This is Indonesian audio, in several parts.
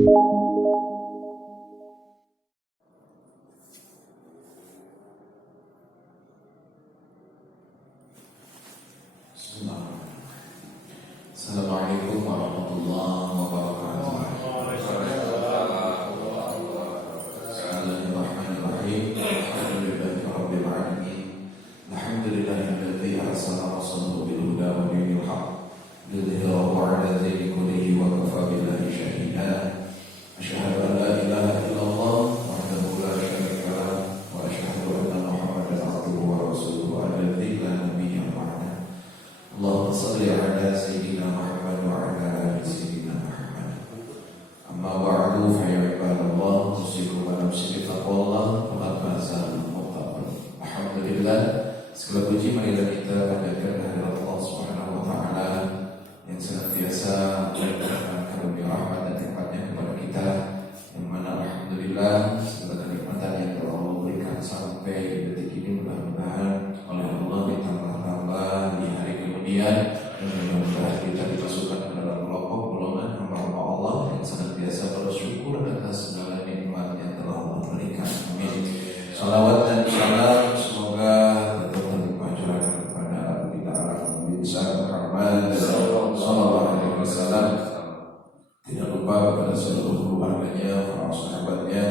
Assalamualaikum warahmatullahi wabarakatuh. Bismillahirrahmanirrahim. Alhamdulillahirabbil alamin. Alhamdulillahilladzi arsala rasulahu bil huda wa dinil haqq liyudhhirahu 'ala dini kullihi wa kafa billahi shahida. Asyhadu an la ilaha illallah wahdahu la syarika lah wa asyhadu anna Muhammadan abduhu wa rasuluhu alladzi la nabiyya ba'dahu. Allahumma shalli 'ala sayyidina Muhammad wa 'ala ali sayyidina Muhammad. Amma ba'du fa ya ibadallah, usikum wa nafsi bi taqwallah wa fazal muttaqin. Alhamdulillah, segala puji marilah kita panjatkan kehadirat Allah Subhanahu wa taala yang senantiasa memberikan karunia rahmat dan nikmatnya kepada kita, yang mana alhamdulillah segala kenikmatan yang telah Allah berikan sampai detik ini mudah-mudahan oleh Allah ditambah-tambah di hari kemudian, dan mudah-mudahan kita dimasukkan ke dalam kelompok golongan hamba-hamba Allah yang senantiasa bersyukur atas segala nikmat yang telah Allah berikan. Amin. Salawat dan salam semoga tetap tercurahkan kepada kita Nabi besar Muhammad sallallahu alaihi wasallam, tidak lupa kepada seluruh keluarganya, para sahabatnya,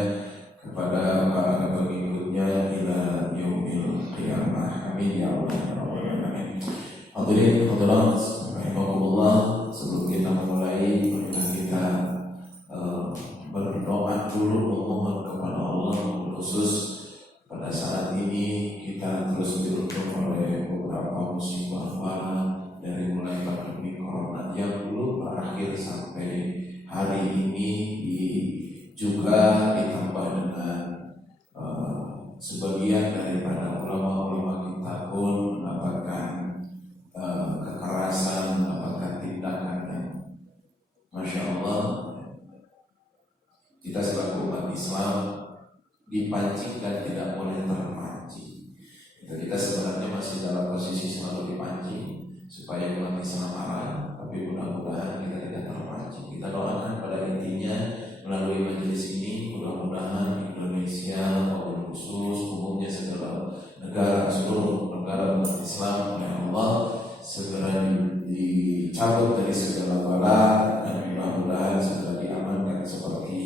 kepada para pengikutnya ila yaumil qiyamah. Amin ya Allah ya rabbal alamin. Hadirin hadirat rahimakumullah, sebelum kita memulai, marilah kita berdoa dulu, memohon kepada Allah khusus pada saat ini kita terus dirundung oleh beberapa musibah dari mulai pandemi corona yang belum berakhir sampai hari ini, juga ditambah dengan sebagian daripada ulama-ulama kita pun mendapatkan kekerasan, mendapatkan tindakan yang Masya Allah. Kita sebagai umat Islam dipancing dan tidak boleh terpancing. Kita sebenarnya masih dalam posisi selalu dipancing supaya umat Islam marah, tapi mudah-mudahan kita tidak terpancing. Kita doakan pada intinya melalui majelis ini, mudah-mudahan Indonesia maupun khusus umumnya segala negara, seluruh negara umat Islam oleh Allah segera dicabut dari segala bala, dan mudah-mudahan segera diamankan seperti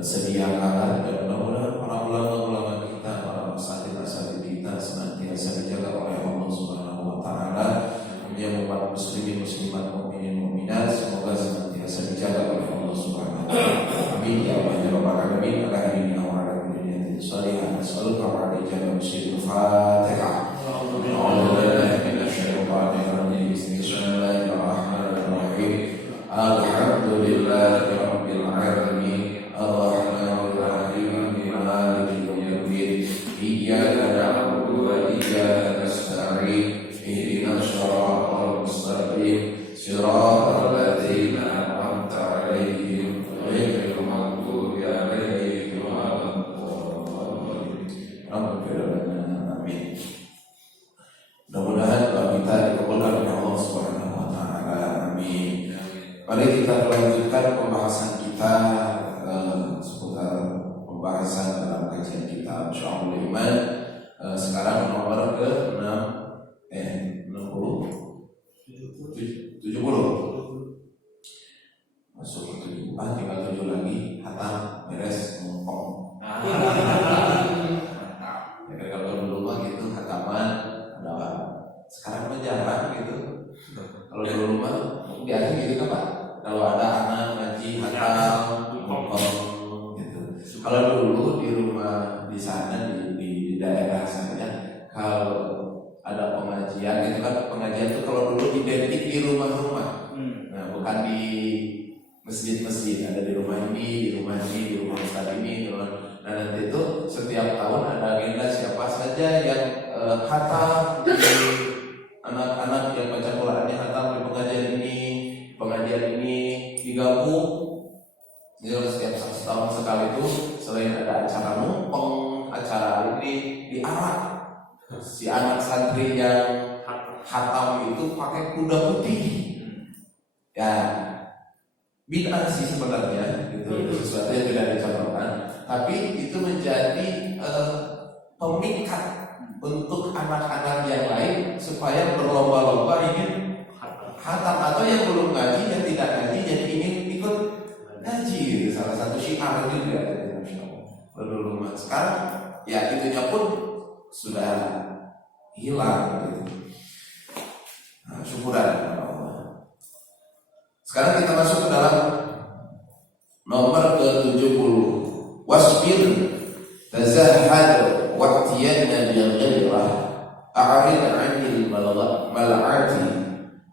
sedia kala, dan mudah-mudahan para ulama-ulama kita, para asatidz kita senantiasa dijaga oleh Allah Subhanahu wa taala, yang umat muslimin muslimat mukminin mukminat semoga senantiasa dijaga oleh Allah Subhanahu wa taala. Amin ya Allah ya rabbal alamin. Ala ini wa ala kulli salihah nas'aluka wa ala ijabah musyrikin Fatihah. Bismillahirrahmanirrahim. Alhamdulillahi rabbil alamin. Ar-Rahmanir Rahim. Maliki yaumiddin. Iyyaka na'budu wa iyyaka nasta'in. Ihdinas shiratal mustaqim. Shiratal ladzina an'amta 'alaihim ghairil maghdubi 'alaihim waladdallin. Amin. Mudah-mudahan doa kita dikabulkan oleh Allah Subhanahu wa taala. Amin. Mari kita lanjutkan pembahasan kita seputar pembahasan dalam kajian kitab Syarahul Iman. Sekarang nomor ke-6 70 masuk ke 70, tinggal 7 lagi hatam beres ngomong. Ya, kalau dulu mah gitu hataman ada, sekarang mah jarang gitu. Kalau dulu mah biasa gitu kan Pak, kalau ada anak ngaji hatam gitu. Kalau dulu di rumah di sana di daerah saya, kalau ada pengajian itu kan, pengajian itu kalau dulu identik di rumah-rumah, nah bukan di masjid-masjid, ada di rumah ini, di rumah ini, di rumah ustaz ini. Nah nanti itu setiap tahun ada agenda siapa saja yang hatam, anak-anak yang baca Qurannya hatam di pengajian ini digabung. Jadi setiap setahun sekali itu selain ada acara numpeng, acara ini diarak. Si anak santri yang hatam itu pakai kuda putih. Ya, bid'ah sih sebenarnya gitu. itu menjadi pemikat untuk anak-anak yang lain supaya berlomba-lomba ingin khatam, atau yang belum ngaji, yang tidak ngaji jadi ingin ikut ngaji. Salah satu syiar juga. Dulu sekarang ya itunya pun sudah hilang gitu. Nah, syukuran kepada Allah. Sekarang kita masuk ke dalam nomor ke-70. Wasbir tazahhad waqtiyanna bil ghairah a'rid 'anil mal'ati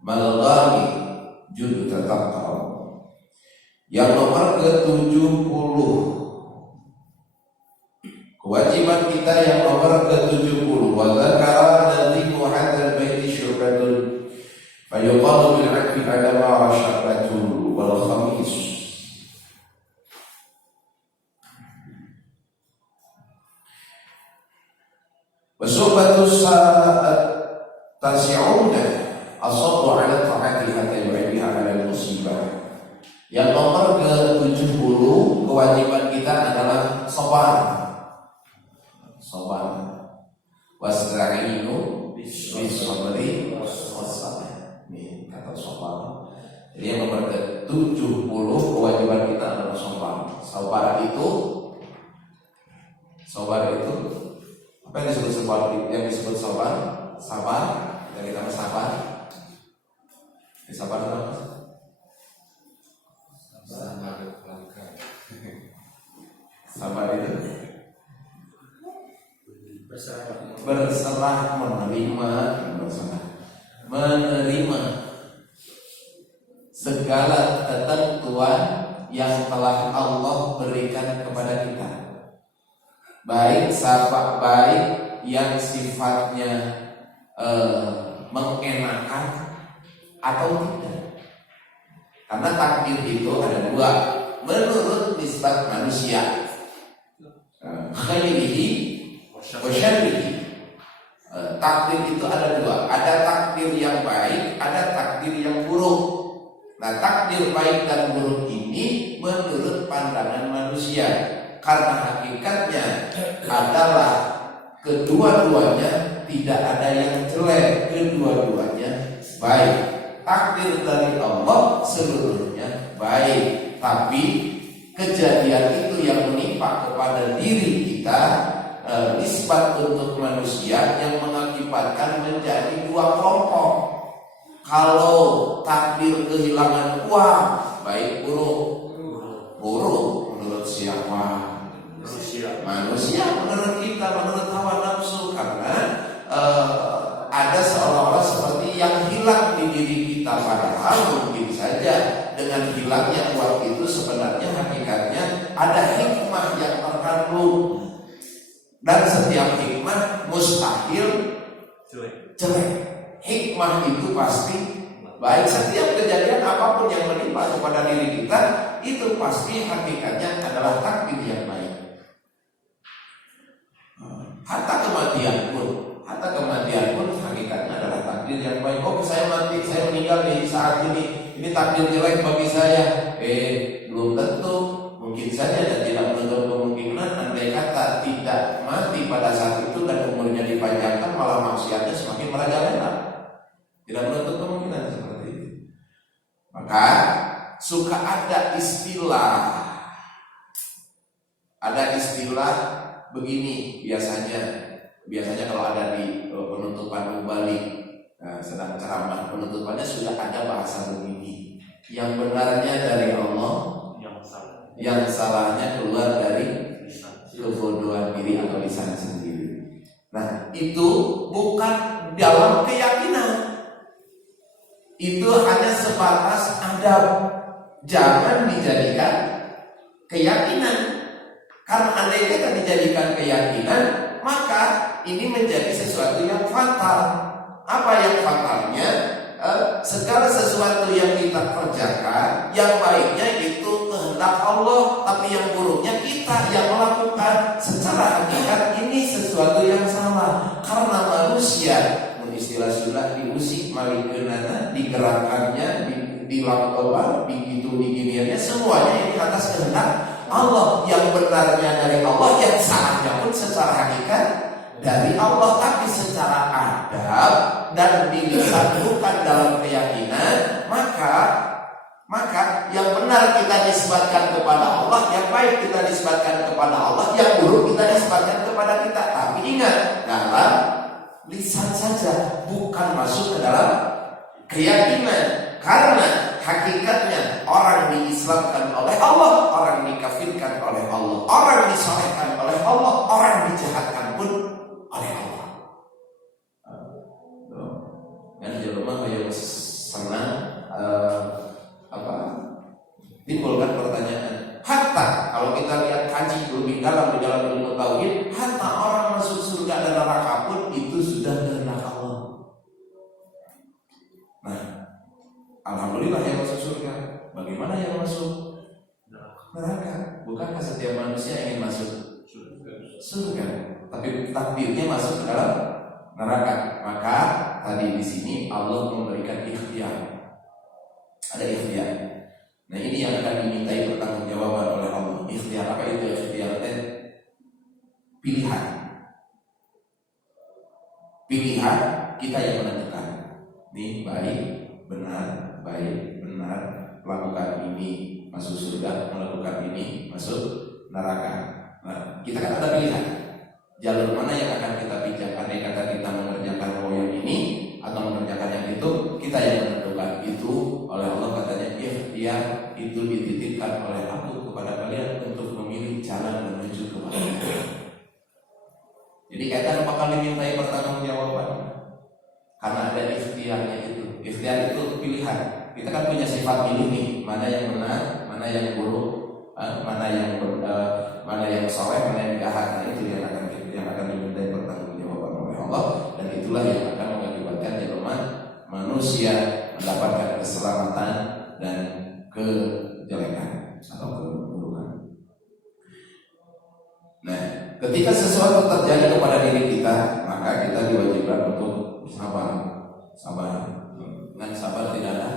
malghami jud tataqqa. Yang nomor ke-70, kewajiban kita yang nomor ke-70, wa dzakara nadzimu hadzal baiti syurbatun fa yuqalu bil 'adfi adama syarbatul wal khamis. Wasubatus sa'at tasi'una asabu 'ala ta'ati hatta yu'adiha 'ala musibah. Yang nomor ke-70, kewajiban kita adalah sabar. Sabar. Wasta'inu bis-sabri was-sabar. Ini kata sabar. Jadi yang nomor ke-70, kewajiban kita adalah sabar. Sabar itu apa yang disebut sabar? Yang disebut sabar, sabar. Dari kata sabar. Sabar apa? Sabar itu berserah, menerima segala ketentuan yang telah Allah berikan kepada kita, baik yang sifatnya mengenakan atau tidak. Karena takdir itu ada dua menurut nisbat manusia, khairihi wa syarrihi. Takdir itu ada dua, ada takdir yang baik, ada takdir yang buruk. Nah, takdir baik dan buruk ini menurut pandangan manusia, karena hakikatnya adalah kedua-duanya tidak ada yang jelek, kedua-duanya baik. Takdir dari Allah seluruhnya baik, tapi kejadian itu yang menimpa kepada diri kita, nisbat untuk manusia yang mengakibatkan menjadi dua kelompok. Kalau takdir kehilangan uang, baik buruk. Buruk menurut siapa? Manusia menurut kita, menurut hawa nafsu, karena ada seolah-olah seperti yang hilang di diri kita, padahal mungkin saja dengan hilangnya uang itu sebenarnya hakikatnya ada hikmah yang terkandung, dan setiap hikmah mustahil jelek. Hikmah itu pasti baik. Setiap kejadian apapun yang menimpa kepada diri kita itu pasti hakikatnya adalah takdir yang baik. Hatta kematian pun hakikatnya adalah takdir yang baik. Oh, saya mati, saya meninggal di saat ini takdir jelek bagi saya. Belum tentu. Mungkin saja dan tidak menutup kemungkinan andai kata tidak mati pada saat itu dan umurnya dipanjangkan, malah maksiatnya semakin merajalela. Tidak menutup kemungkinan seperti itu. Maka suka ada istilah begini biasanya kalau ada di penutupan mubalik, sedang ceramah, penutupannya sudah ada bahasa begini: yang benarnya dari Allah, yang salahnya keluar dari kebodohan diri atau lisan sendiri. Nah, itu bukan dalam keyakinan, itu hanya sebatas adab, jangan dijadikan keyakinan. Karena andai kata dijadikan keyakinan, maka ini menjadi sesuatu yang fatal. Apa yang fatalnya? Segala sesuatu yang kita kerjakan, yang baiknya itu kehendak Allah, tapi yang buruknya kita yang melakukan. Secara hakikat ini sesuatu yang salah, karena manusia istilah sudah diusik malikenana, digerakkannya, dilakukan, begitu diginiannya, semuanya ini atas kehendak Allah, yang benarnya dari Allah, yang salahnya pun secara hakikat dari Allah. Tapi secara adab dan bilisan bukan dalam keyakinan, maka yang benar kita nisbatkan kepada Allah, yang baik kita nisbatkan kepada Allah, yang buruk kita nisbatkan kepada kita. Tapi ingat, dalam lisan saja, bukan masuk ke dalam keyakinan. Karena hakikatnya orang diislamkan oleh Allah, orang dikafirkan oleh Allah, orang disolehkan oleh Allah, orang dijahatkan pun oleh Allah. Dan jelema yang senang timbulkan pertanyaan. Hatta kalau kita lihat kaji lebih dalam di dalam ilmu tauhid, hatta orang masuk surga dan neraka pun itu sudah kehendak Allah. Nah, alhamdulillah yang masuk surga. Bagaimana yang masuk neraka? Bukankah setiap manusia ingin masuk surga? Tapi takdirnya masuk ke dalam neraka. Maka tadi di sini Allah memberikan ikhtiar. Ada ikhtiar. Nah, ini yang akan dimintai pertanggungjawaban oleh Allah. Ikhtiar apa itu? Ikhtiar pilihan. Pilihan kita yang menentukan. Ini baik, benar, baik, benar, melakukan ini masuk surga, melakukan ini masuk neraka. Nah, kita kan ada pilihan. Jalur mana yang akan kita pijak? Andai kata kita mengerjakan yang ini atau mengerjakan yang itu, kita yang menentukan. Itu oleh Allah katanya ikhtiar itu dititipkan oleh aku kepada kalian untuk memilih jalan menuju kepada Allah. Jadi kaitan bakal dimintai pertanggungjawaban karena ada ikhtiarnya itu. Ikhtiar itu pilihan. Kita kan punya sifat pilih nih, mana yang benar, mana yang buruk, mana yang soleh, mana yang jahat. Nah, itu yang akan dimintai pertanggungjawaban oleh Allah, dan itulah yang akan mengakibatkan jelmaan manusia mendapatkan keselamatan dan kejelekan atau keburukan. Nah, ketika sesuatu terjadi kepada diri kita, maka kita diwajibkan untuk sabar. Dengan sabar tidak ada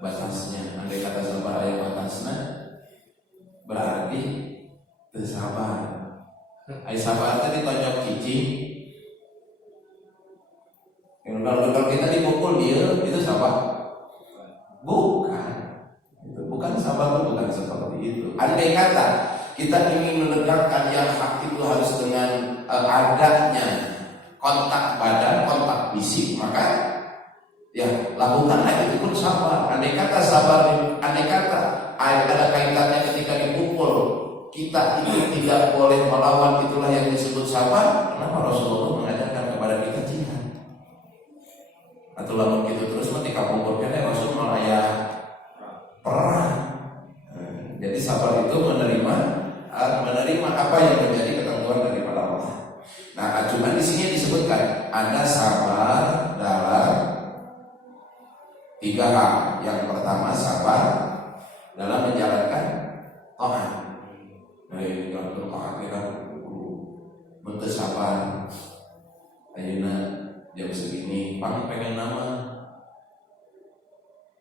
batasnya. Andai kata sabar ada batasnya, berarti bersabar. Ai sabar tadi tonjok cicing. Kalau kita dipukul dia, itu sabar? Bukan sabar, bukan seperti itu. Andai kata kita ingin menegakkan yang hak itu harus dengan adanya kontak badan, kontak fisik, maka ya lakukanlah itu pun sabar. Andai kata ada kaitannya ketika dipukul, kita itu tidak boleh melawan, itulah yang disebut sabar. Kenapa Rasulullah mengajarkan kepada kita jihad? Atau lamun gitu terus ketika pukul kene Rasul melaya perang. Jadi sabar itu menerima apa yang menjadi ketentuan daripada Allah. Nah, cuma di sini disebutkan ada sabar dalam 3 hal. Yang pertama sabar dalam menjalankan taat. Dalam taat kita bentuk sabar. Ayeuna jam segini, pengen nama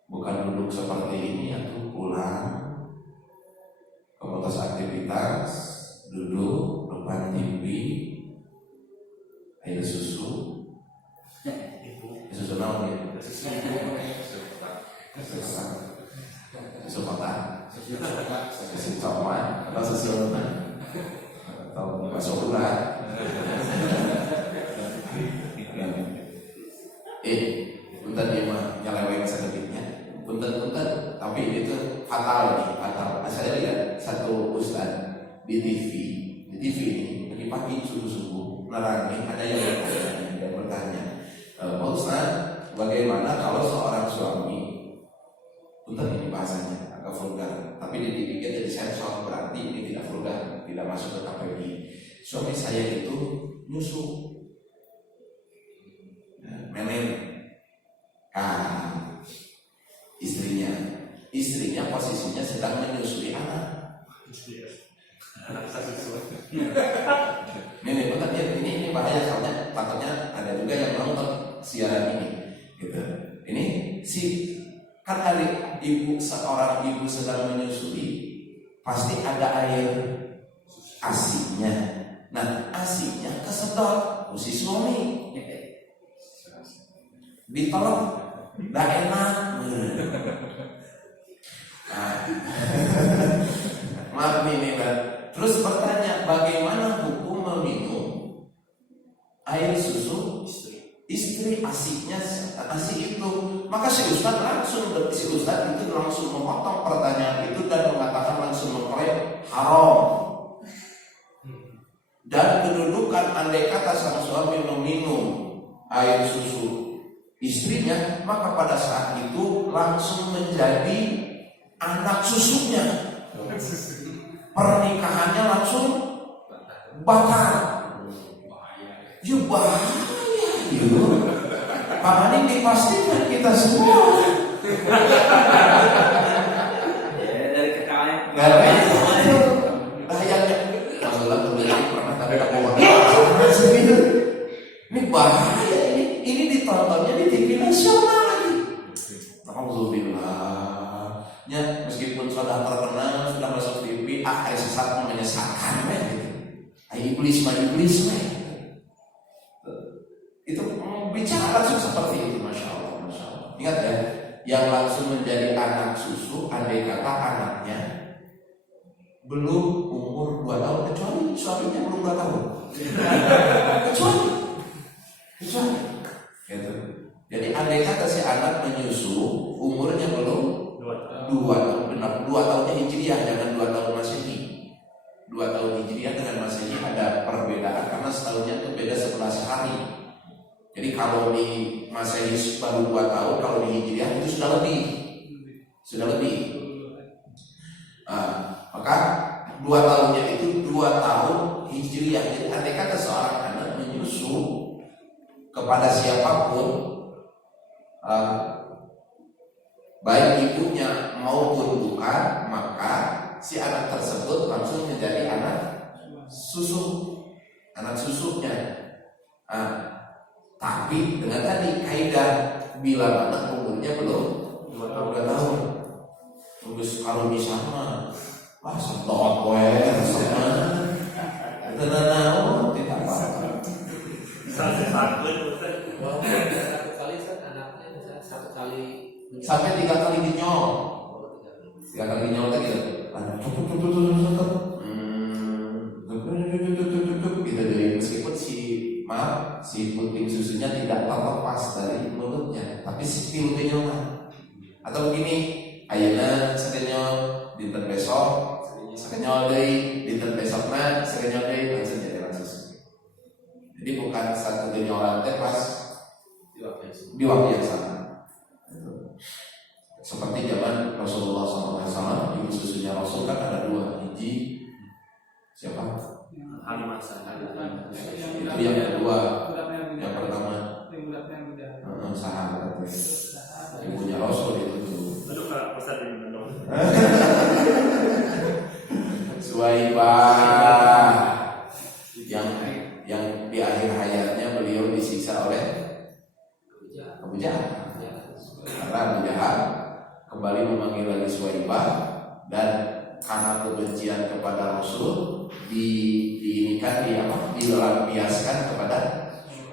bukan duduk seperti ini, atau pulang komunitas aktivitas, duduk depan TV, air susu naon ya? Susu kotak, susu coklat, atau susu lunak, atau bakso urat. Punten dia mah nyeleweng sedikitnya, punten, tapi itu fatal nih, fatal. Saya lihat satu ustaz di TV ini lagi pagi subuh nerangi, ada yang bertanya, Pak Ustaz, bagaimana kalau seorang suami, punten ini bahasanya agak vulgar, tapi didikit jadi sensor, berarti ini tidak vulgar, tidak masuk ke KPI. Suami saya itu nyusu, menem, istrinya posisinya sedang menyusui anak. Ini bahaya, soalnya takutnya ada juga yang nonton siaran ini, gitu. Ini si kan hari seorang ibu sedang menyusui, pasti ada air asinnya. Nah, asinnya kesedot si suami, ditolak, nggak enak. Maaf nih kan. Terus bertanya, bagaimana hukum meminum air susu istri asiknya asik itu? Maka si Ustaz itu langsung memotong pertanyaan itu dan mengatakan langsung mengklaim haram. Dan kedudukan andai kata sang suami meminum air susu istrinya, maka pada saat itu langsung menjadi anak susunya. Pernikahannya langsung batal. Ya bahaya gitu. Pak Maning dipastikan kita semua. Dari kekayaan. Bahayanya. Masalah ini pernah tapi tak mau. Ini bahaya ini. Ini ditontonnya di TV nasional lagi. Alhamdulillah. Ya meskipun sudah terkenal, sudah masuk TV, hari sesat menyesatkan, iblis. Itu bicara langsung seperti itu, masya Allah. Ingat ya, yang langsung menjadi anak susu, andai kata anaknya belum umur 2 tahun, kecuali suaminya belum 2 tahun. kecuali. Gitu. Jadi andai kata si anak menyusu, umurnya belum 2 tahun, benar 2 tahunnya Hijriah, jangan 2 tahun Masehi. 2 tahun Hijriah dengan Masehi ada perbedaan karena setahunnya itu beda 11 hari. Jadi kalau di Masehi baru 2 tahun, kalau di Hijriah itu sudah lebih. Maka 2 tahunnya itu 2 tahun Hijriah. Jadi andai kata seorang anak menyusu kepada siapapun, baik ibunya maupun bukan, maka si anak tersebut langsung menjadi anak susunya. Tapi dengan tadi kaidah bila anak umurnya belum 2 tahun. Terus kalau misalnya sedot sama tenang tidak apa-apa. Satu kali anaknya misalnya 1 kali sampai 3 kali dinyol. 3 kali dinyol tadi gitu. Gitu dari meskipun si puting susunya tidak terlepas dari mulutnya, tapi si pilu dinyol. Atau begini, ayeuna sekenyol dinten besok, sekenyol deui dinten besokna, sekenyol deui langsung jadi susu. Jadi bukan satu dinyolan teh pas di waktu yang sama. Seperti zaman Rasulullah SAW, ibu susunya Rasul kan ada 2, hiji siapa? Itu yang kedua, yang pertama sahabat, ibunya Rasul itu tuh. Suwaibah yang di akhir hayatnya beliau disiksa oleh Abu Jahal. Karena Abu Jahal kembali memanggil lagi Suwaibah, dan karena kebencian kepada Rasul dilampiaskan kepada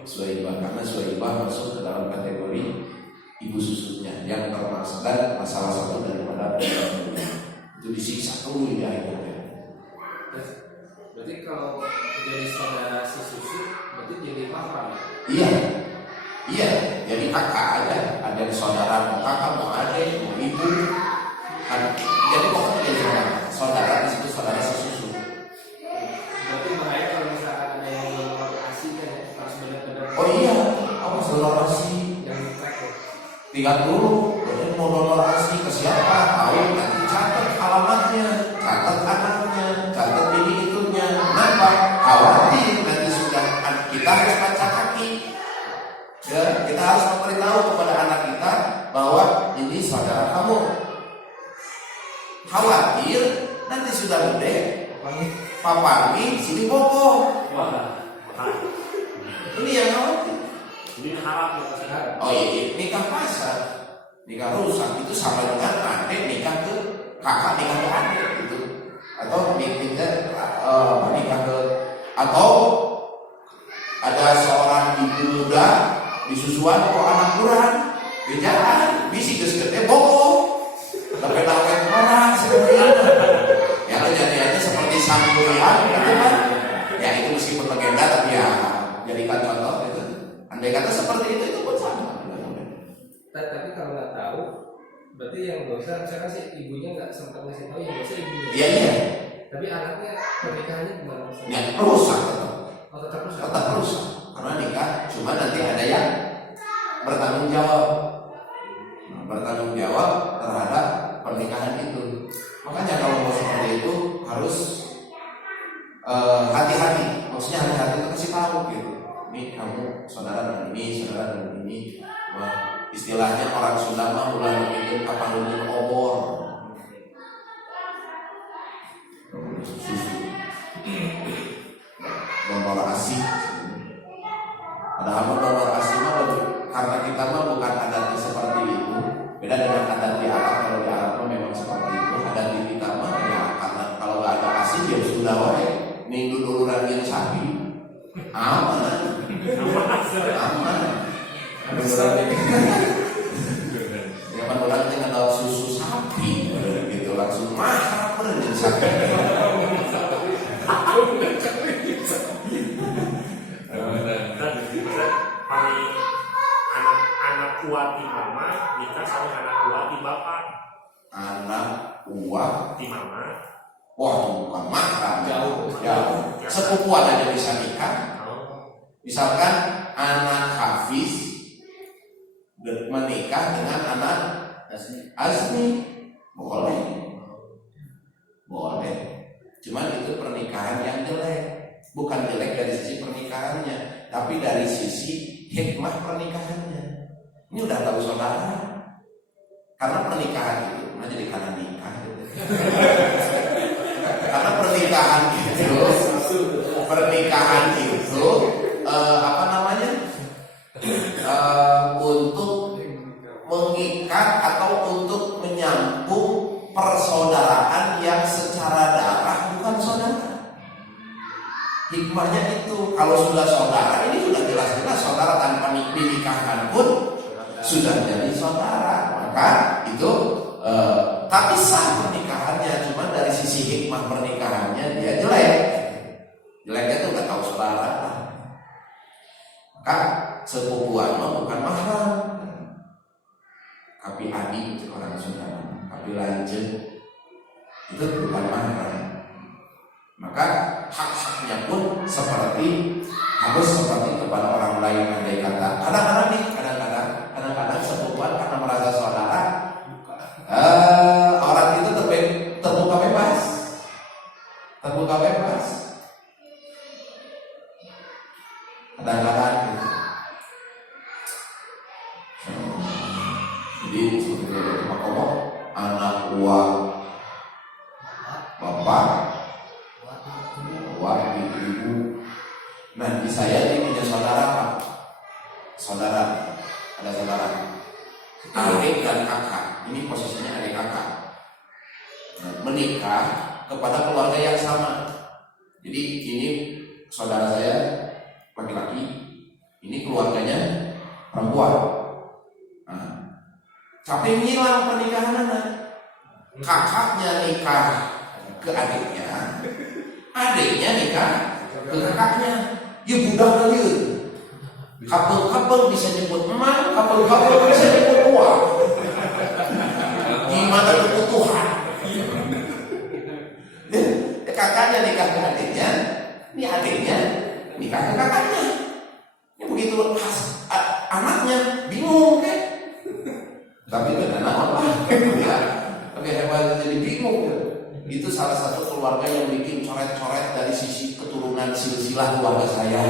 Suwaibah, karena Suwaibah masuk ke dalam kategori ibu susunya yang termasuk dan salah satu daripada itu disiksa dulu di akhirnya. Berarti kalau jadi saudara si susu berarti jadi mahram. Iya, jadi kakak aja, ada saudara mau kakak, mau adik, mau ibu, jadi pokoknya jadi saudara disebut saudara sesusu. Berarti bahaya kalau misalkan ada yang donor ASI kan ya, harus benar-benar. Oh iya, apa donor ASI? Yang track ya. Lihat dulu, mau donor ASI ke siapa? Tahu nanti catat alamatnya, catat anaknya, catat ini itunya. Kenapa? Khawatir nanti sudah kita harus baca kaki. Ya, kita harus memberitahu kepada anak kita bahwa ini saudara kamu. Khawatir nanti sudah gede, papangi sini bobo. Ini yang khawatir. Ini harap ya sekarang. Oh iya, nikah pasar, nikah rusak itu sama dengan adik nikah ke kakak nikah ke adik gitu. Atau ada seorang ibu muda disusuan kok anak kurang, bejaan, bisi geus gede bohong, tapi lawet orang seperti itu. Ya kejadiannya seperti sang Durian, gitu kan? Ya itu meskipun legenda tapi ya jadikan contoh gitu. Andai kata seperti itu pun sama. Tapi kalau nggak tahu, berarti yang dosa misalkan sih ibunya nggak sempat ngasih tahu yang dosa ibunya. Iya. Tapi anaknya pernikahannya gimana? Ya rusak tetap. Oh tetap rusak. Tetap rusak. Karena nikah cuma nanti ada yang bertanggung jawab. Nah, bertanggung jawab terhadap pernikahan itu. Makanya kalau mau seperti itu harus hati-hati. Maksudnya hati-hati itu kasih tahu gitu. Ini kamu saudara dengan ini, saudara dengan ini. Wah, istilahnya orang Sunda mah ulah itu kapan dulu obor. Susu. Donor asih. Padahal donor asih mah karena kita mah bukan adatnya seperti itu. Beda dengan adat di Arab. Kalau di Arab mah memang seperti itu. Adat di kita mah ya karena kalau nggak ada asih ya sudah wae. Minggu duluran yang sapi. Aman. Ya kan orang tinggal susu sapi gitu langsung mahal bener sapi. Anak kuat di mama nikah sama anak kuat di bapak. Anak kuat Di mama. wah itu bukan mahal Jauh. sepupuan aja bisa nikah. Misalkan anak Hafiz menikah dengan anak Asmi boleh. Cuman itu pernikahan yang jelek. Bukan jelek dari sisi pernikahannya, tapi dari sisi hikmah pernikahannya. Ini udah tahu saudara. Karena pernikahan itu, jadi karena nikah. Gitu. Karena pernikahan itu apa namanya? Untuk mengikat atau untuk menyambung persaudaraan yang secara darah bukan saudara. Hikmahnya itu kalau sudah saudara ini sudah jelas-jelas saudara tanpa dinikahkan pun sudah jadi saudara. Maka itu tapi sah pernikahannya, cuma dari sisi hikmah pernikahannya dia jelek. Jeleknya itu nggak tahu saudara. Maka sepupuan mah bukan mahram, tapi adik orang saudara, tapi lanjut itu bukan mahram. Maka hak-haknya pun harus seperti kepada orang lain. Andai kata kadang-kadang sepupuan karena merasa saudara, orang itu terbuka bebas. Kadang-kadang gitu. Jadi seperti itu ngomong anak uang bapak ibu. Nah di saya ini punya saudara Pak. Ada saudara adik dan kakak. Ini posisinya adik kakak. Nah, menikah kepada keluarga yang sama. Jadi ini saudara saya laki-laki, ini keluarganya perempuan. Nah, tapi ngilang pernikahan anak. Kakaknya nikah ke adiknya nikah ke kakaknya. Ya budak kali. Kapel-kapel bisa nyebut emak, kapel-kapel bisa nyebut uang. Gimana kebutuhan? Kakaknya nikah ke adiknya, ini adiknya nikah ke kakaknya. Ini begitu anaknya bingung kan? Tapi benar apa? Oke, hebat jadi bingung. Itu salah satu keluarga yang bikin coret-coret dari sisi keturunan silsilah keluarga saya.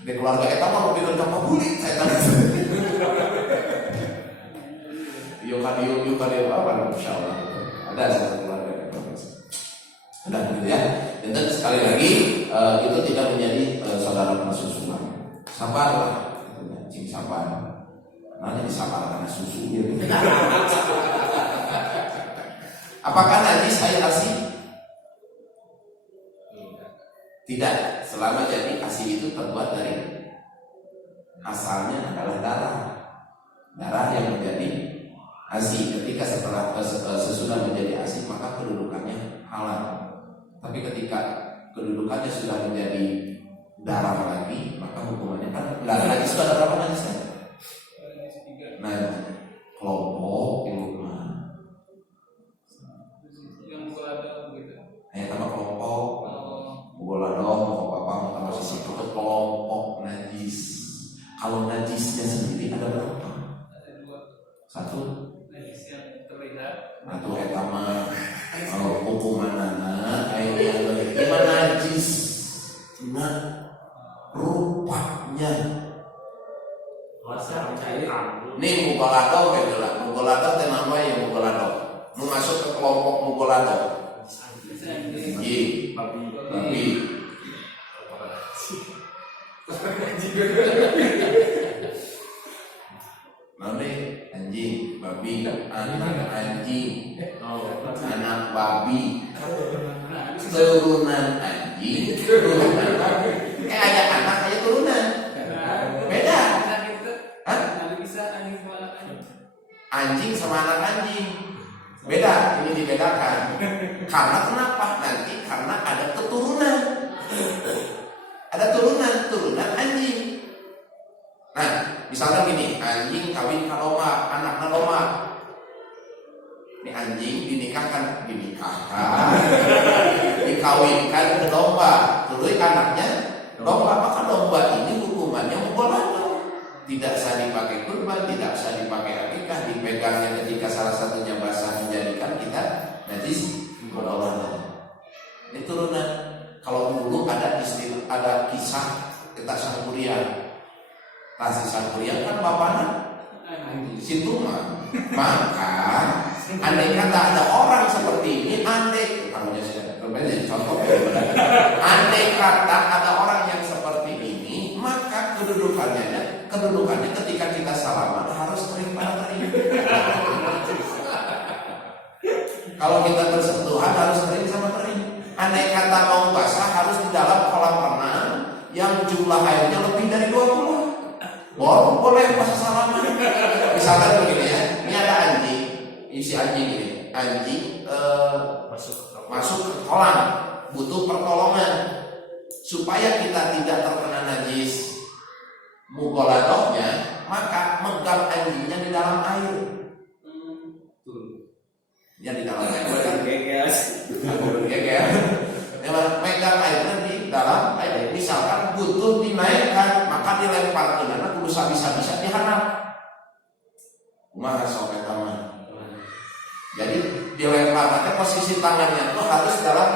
Di keluarga kita mau bikin apa bulit saya tanya. Yuk apa? Insya Allah ada satu keluarga. Udah gitu ya. Dan sekali lagi itu tidak menjadi saudara persusuan. Sabarlah, cing sabar. Karena jadi sabar karena susu gitu. Apakah najis air ASI? Tidak, selama jadi ASI itu terbuat dari asalnya adalah darah yang menjadi ASI. Ketika sesudah menjadi ASI maka kedudukannya halal. Tapi ketika kedudukannya sudah menjadi darah lagi maka hukumannya kan nggak lagi. Sudah ada berapa najisnya? Nah, kelompok ilmu yang bola gitu. hanya tambah kelompok bola dong, apa mau tambah sisi kelompok najis. Kalau najisnya sendiri ada berapa? Ada 2. Satu. Najis yang terlihat. Atau etama hukuman anak ayo yang gimana najis? Nah, rupanya Masa cair nih mugolado gitu lah. Mugolado tenang wae ya mugolado. Mau masuk ke kelompok mugolado. Iya, babi. Nanti anjing, babi, anak anjing, anak babi, turunan anjing, turunan babi. Ada anak aja turunan. Beda. Hah? Anjing sama anak anjing beda, ini dibedakan. Karena kenapa? Nanti karena ada keturunan, ada turunan anjing. Nah, misalnya gini, anjing kawin ke domba, anaknya domba. Ini anjing dikawinkan ke domba, terus anaknya domba. Maka domba ini hukumannya mugolado. Tidak sah dipakai kurban, tidak sah dipakai akikah, dipegangnya ketika salah satunya basah menjadikan kita najis mugolado. Ini turunan. Kalau dulu ada kisah kita Sangkuriang. Kasih Sangkuriang kan bapaknya situ mah. Maka andai kata ada orang seperti ini, andai kata ada orang yang seperti ini, maka kedudukannya ketika kita salaman harus kering pada kering. Kalau kita bersentuhan harus kering sama kering. Andai kata mau basah harus di dalam kolam renang yang jumlah airnya lebih dari 20. Boleh pas salaman. Misalkan begini ya, ini ada anjing, isi anjing ini, masuk ke kolam, butuh pertolongan supaya kita tidak terkena najis mugoladohnya, maka megang anjingnya di dalam air. Ya di dalam air. Megang airnya di dalam air. Misalkan butuh dinaikkan, maka dilempar ke mana kudu bisa dihanap. Kumaha sok eta mah. Jadi dilempar posisi tangannya itu harus dalam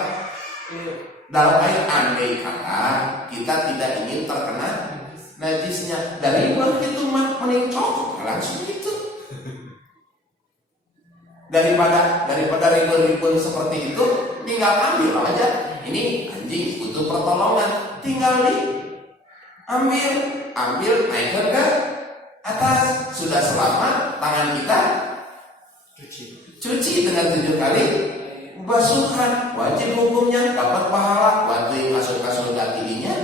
air. Andai kata kita tidak ingin terkena najisnya, dari luar itu mah mending cocok langsung gitu. Daripada ribut-ribut seperti itu, tinggal ambil aja. Ini anjing butuh pertolongan, tinggal ambil naikkan ke atas. Sudah selamat, tangan kita cuci dengan 7 kali basuhan. Wajib hukumnya dapat pahala. Wajib masuk ke surga tilinya.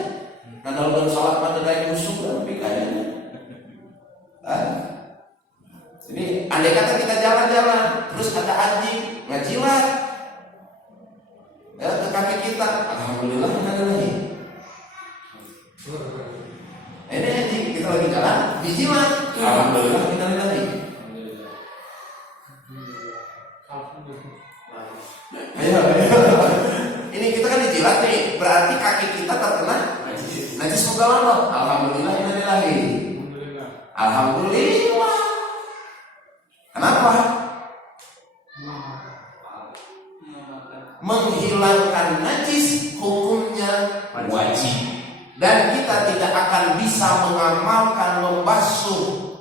Karena udah sholat pada dari musuh tapi kayaknya. Ini andai kata kita jalan-jalan, terus ada anjing ngajilat ke kaki kita, alhamdulillah kita lagi. Ini anjing kita lagi jalan, dijilat, alhamdulillah kita lagi. Ayo. Ini kita kan dijilat nih, berarti kaki kita terkena najis mugolado. Alhamdulillah kita lagi. Alhamdulillah. Kenapa? Menghilangkan najis hukumnya wajib. Dan kita tidak akan bisa mengamalkan membasuh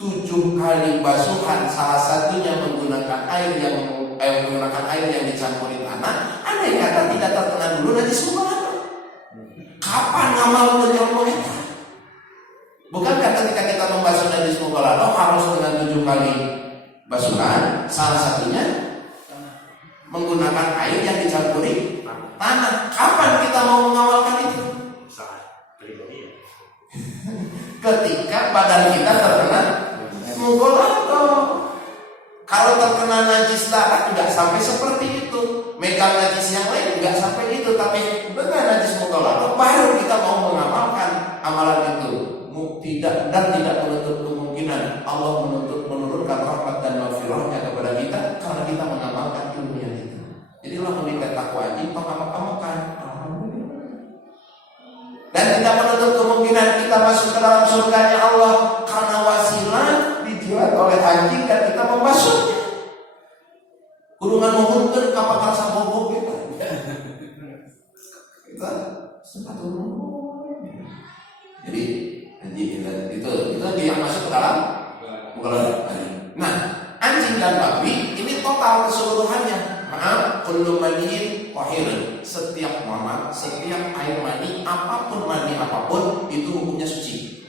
7 kali basuhan, salah satunya menggunakan air yang dicampuri tanah. Andai kata tidak terkena dulu najis mugolado. Kapan ngamal menjelma itu? Bukankah ketika kita membasuh najis mugolado harus dengan 7 kali basuhan, salah satunya menggunakan air yang dicampuri tanah. Kapan kita mau mengamalkan ketika badan kita terkena mughalladhah. Kalau terkena najis darah nggak sampai seperti itu, megang najis yang lain nggak sampai itu, tapi dengan najis mughalladhah baru kita mau mengamalkan amalan itu. Tidak menutup kemungkinan Allah menurunkan rahmat dan maghfirahnya kepada kita karena kita mengamalkan ilmu yang itu. Jadi lamun dikatakan wajib mengamalkan. Dan tidak menutup kemungkinan kita masuk ke dalam surganya Allah karena wasilah dijilat oleh anjing dan kita membasuhnya. Kurungan menghuntur kapal rasa bobok kita. Kita sepatu. Jadi anjing itu yang masuk ke dalam bukan. Nah, anjing dan babi ini total keseluruhannya. Maaf, kullu maniyin tahirun. Setiap air mani apapun itu hukumnya suci.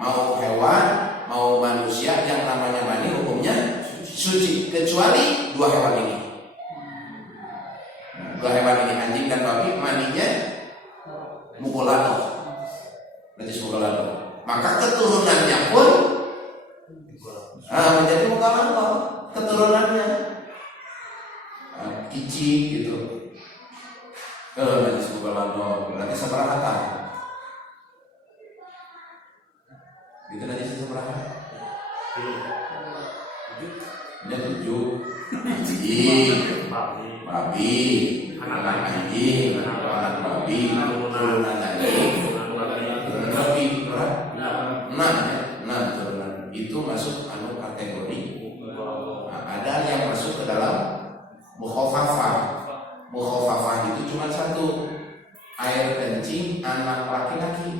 Mau hewan, mau manusia yang namanya mani hukumnya suci kecuali dua hewan ini. Dua hewan ini anjing dan babi maninya mughalladhah. Najis mughalladhah. Maka keturunannya pun menjadi mughalladhah. Keturunannya kicik gitu. Najis mughalladhah berarti seberapa? Itu najis seberapa? Ini 7. Anjing, babi, anak anjing, anak babi, turunan anjing, turunan babi, 6 turunan. Itu masuk kategori. Ada yang masuk ke dalam mukhafafah. Mukhafafah itu cuma satu, air kencing anak laki-laki.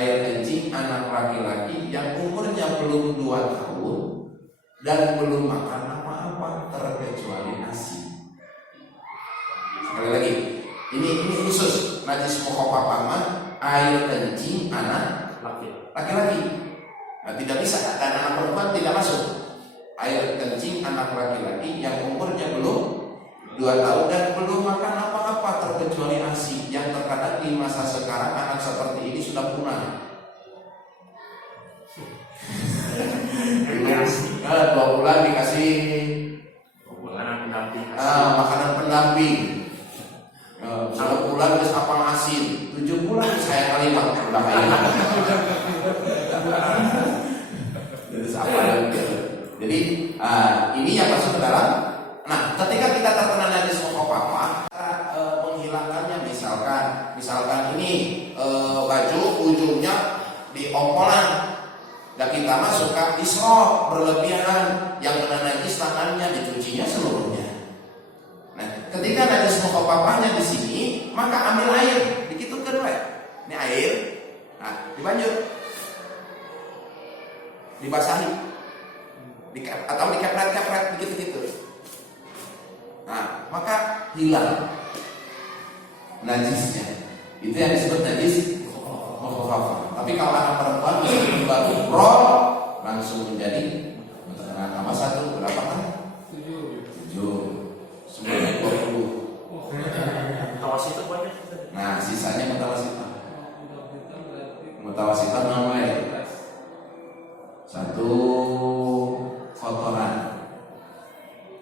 Air kencing anak laki-laki yang umurnya belum 2 tahun dan belum makan apa-apa terkecuali nasi. Sekali lagi, ini khusus najis mukhafafah, air kencing anak laki-laki. Nah, tidak bisa, dan anak perempuan tidak masuk. Air kencing anak laki-laki yang umurnya belum 2 tahun dan belum makan apa-apa terkecuali ASI, yang terkadang di masa sekarang anak seperti ini sudah punah. 2 bulan dikasih makanan pendamping. 1 bulan terus apel asin, 7 bulan saya kali udah kayak terus apa lagi? Jadi ini yang masuk ke dalam. Nah, ketika kita terkena najis mukhafafah, menghilangkannya misalkan ini baju ujungnya diompolan, dan kita masukkan israf berlebihan, yang kena najis tangannya dicucinya seluruhnya. Nah, ketika najis mukhafafahnya di sini, maka ambil air, dikitutkan wae. Ini air, nah dibanjur, dibasahi, atau dikepret begitu. Nah, maka hilang najisnya. Itu yang disebut najis mukhafafah. Tapi kalau anak perempuan baru pro langsung menjadi tambah 1 berapa kan? 7. Semuanya 20. Tawasita banyak. Nah, sisanya mutawasita. Mutawasita namanya 1 kotoran.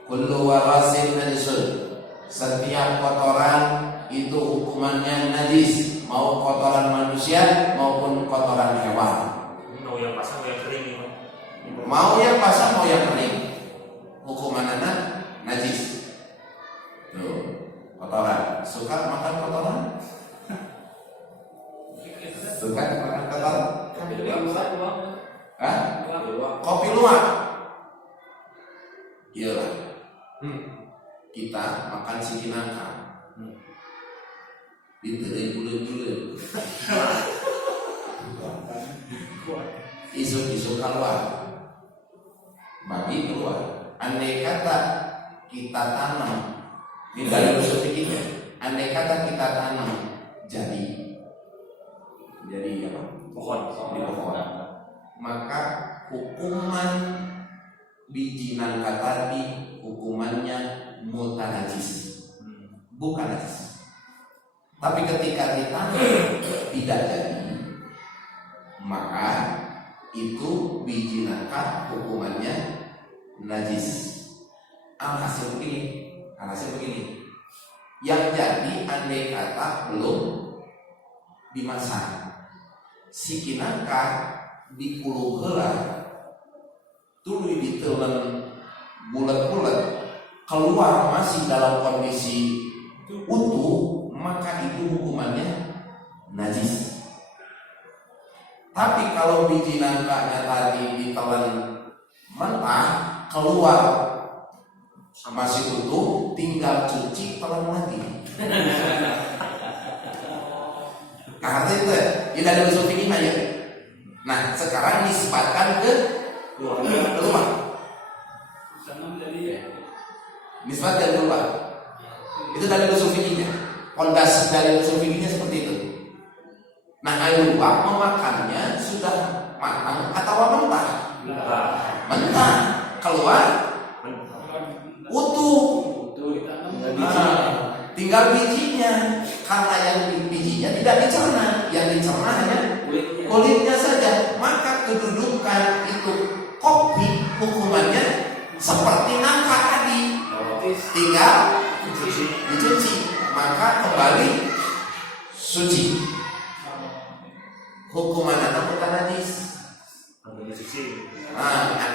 Kullu warasin najisun. Setiap kotoran itu hukumannya najis, mau kotoran manusia maupun kotoran hewan. Mau yang basah, mau yang kering. Mau yang basah, mau yang kering, hukumannya najis. Tuh, kotoran. Suka makan kotoran? Suka makan kotoran? Kopi luwak. Iyalah. Kita makan sikinangka. Diterai bulan-bulan. Isu-isu keluar, babi keluar. Andai kata kita tanam, di dalam usul kita, andai kata kita tanam jadi apa? Pohon, di pohon. Maka hukuman biji nangka tadi hukumannya mutanajis, bukan najis. Tapi ketika ditanam tidak jadi, maka itu biji nangka hukumannya najis. Alhasil begini, yang jadi andai kata belum dimasak, si kinangka dipuluh heula tuluy ditelan bulat-bulat keluar masih dalam kondisi utuh, maka itu hukumannya najis. Tapi kalau biji nangkanya tadi ditelan mentah keluar masih utuh, tinggal cuci telan lagi. Karena itu ya dari usul fikih aja. Nah sekarang nisbatkan ke luar. Nisbatkan ke luar. Itu dari usul fikihnya. Pondasi dari usul fikihnya seperti itu. Nah air luwak memakannya sudah matang atau mentah? Mentah keluar utuh. Tinggal bijinya, karena yang bijinya tidak dicerna, yang dicerna hanya kulitnya saja. Maka kedudukan itu kopi hukumannya seperti nangka tadi, tinggal dicuci, maka kembali suci. Hukuman anak bukan najis.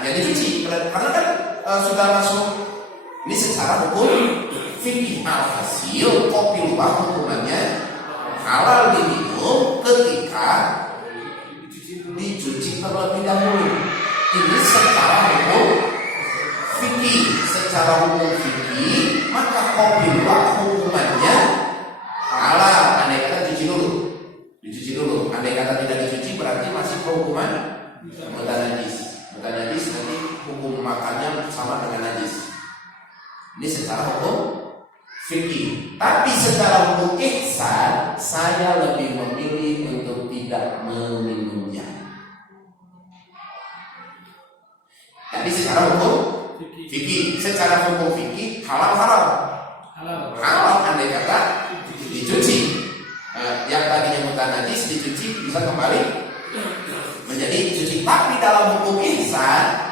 Jadi dicuci, karena kan sudah masuk. Ini secara hukum fikih. Alhasil kopi luwak hukumannya halal diminum ketika dicuci terlebih dahulu. Ini secara hukum fikih. Secara hukum fikih, maka kopi luwak hukumannya halal. Andai kata dicuci dulu. Andai kata tidak dicuci berarti masih hukuman najis. Najis nanti hukum makannya sama dengan najis. Ini secara hukum fikih. Tapi secara hukum ihsan, saya lebih memilih untuk tidak meminumnya. Jadi secara hukum fikih, secara hukum fikih halal. Andai kata dicuci, yang tadinya mutan najis dicuci bisa kembali menjadi cuci. Tapi dalam hukum ihsan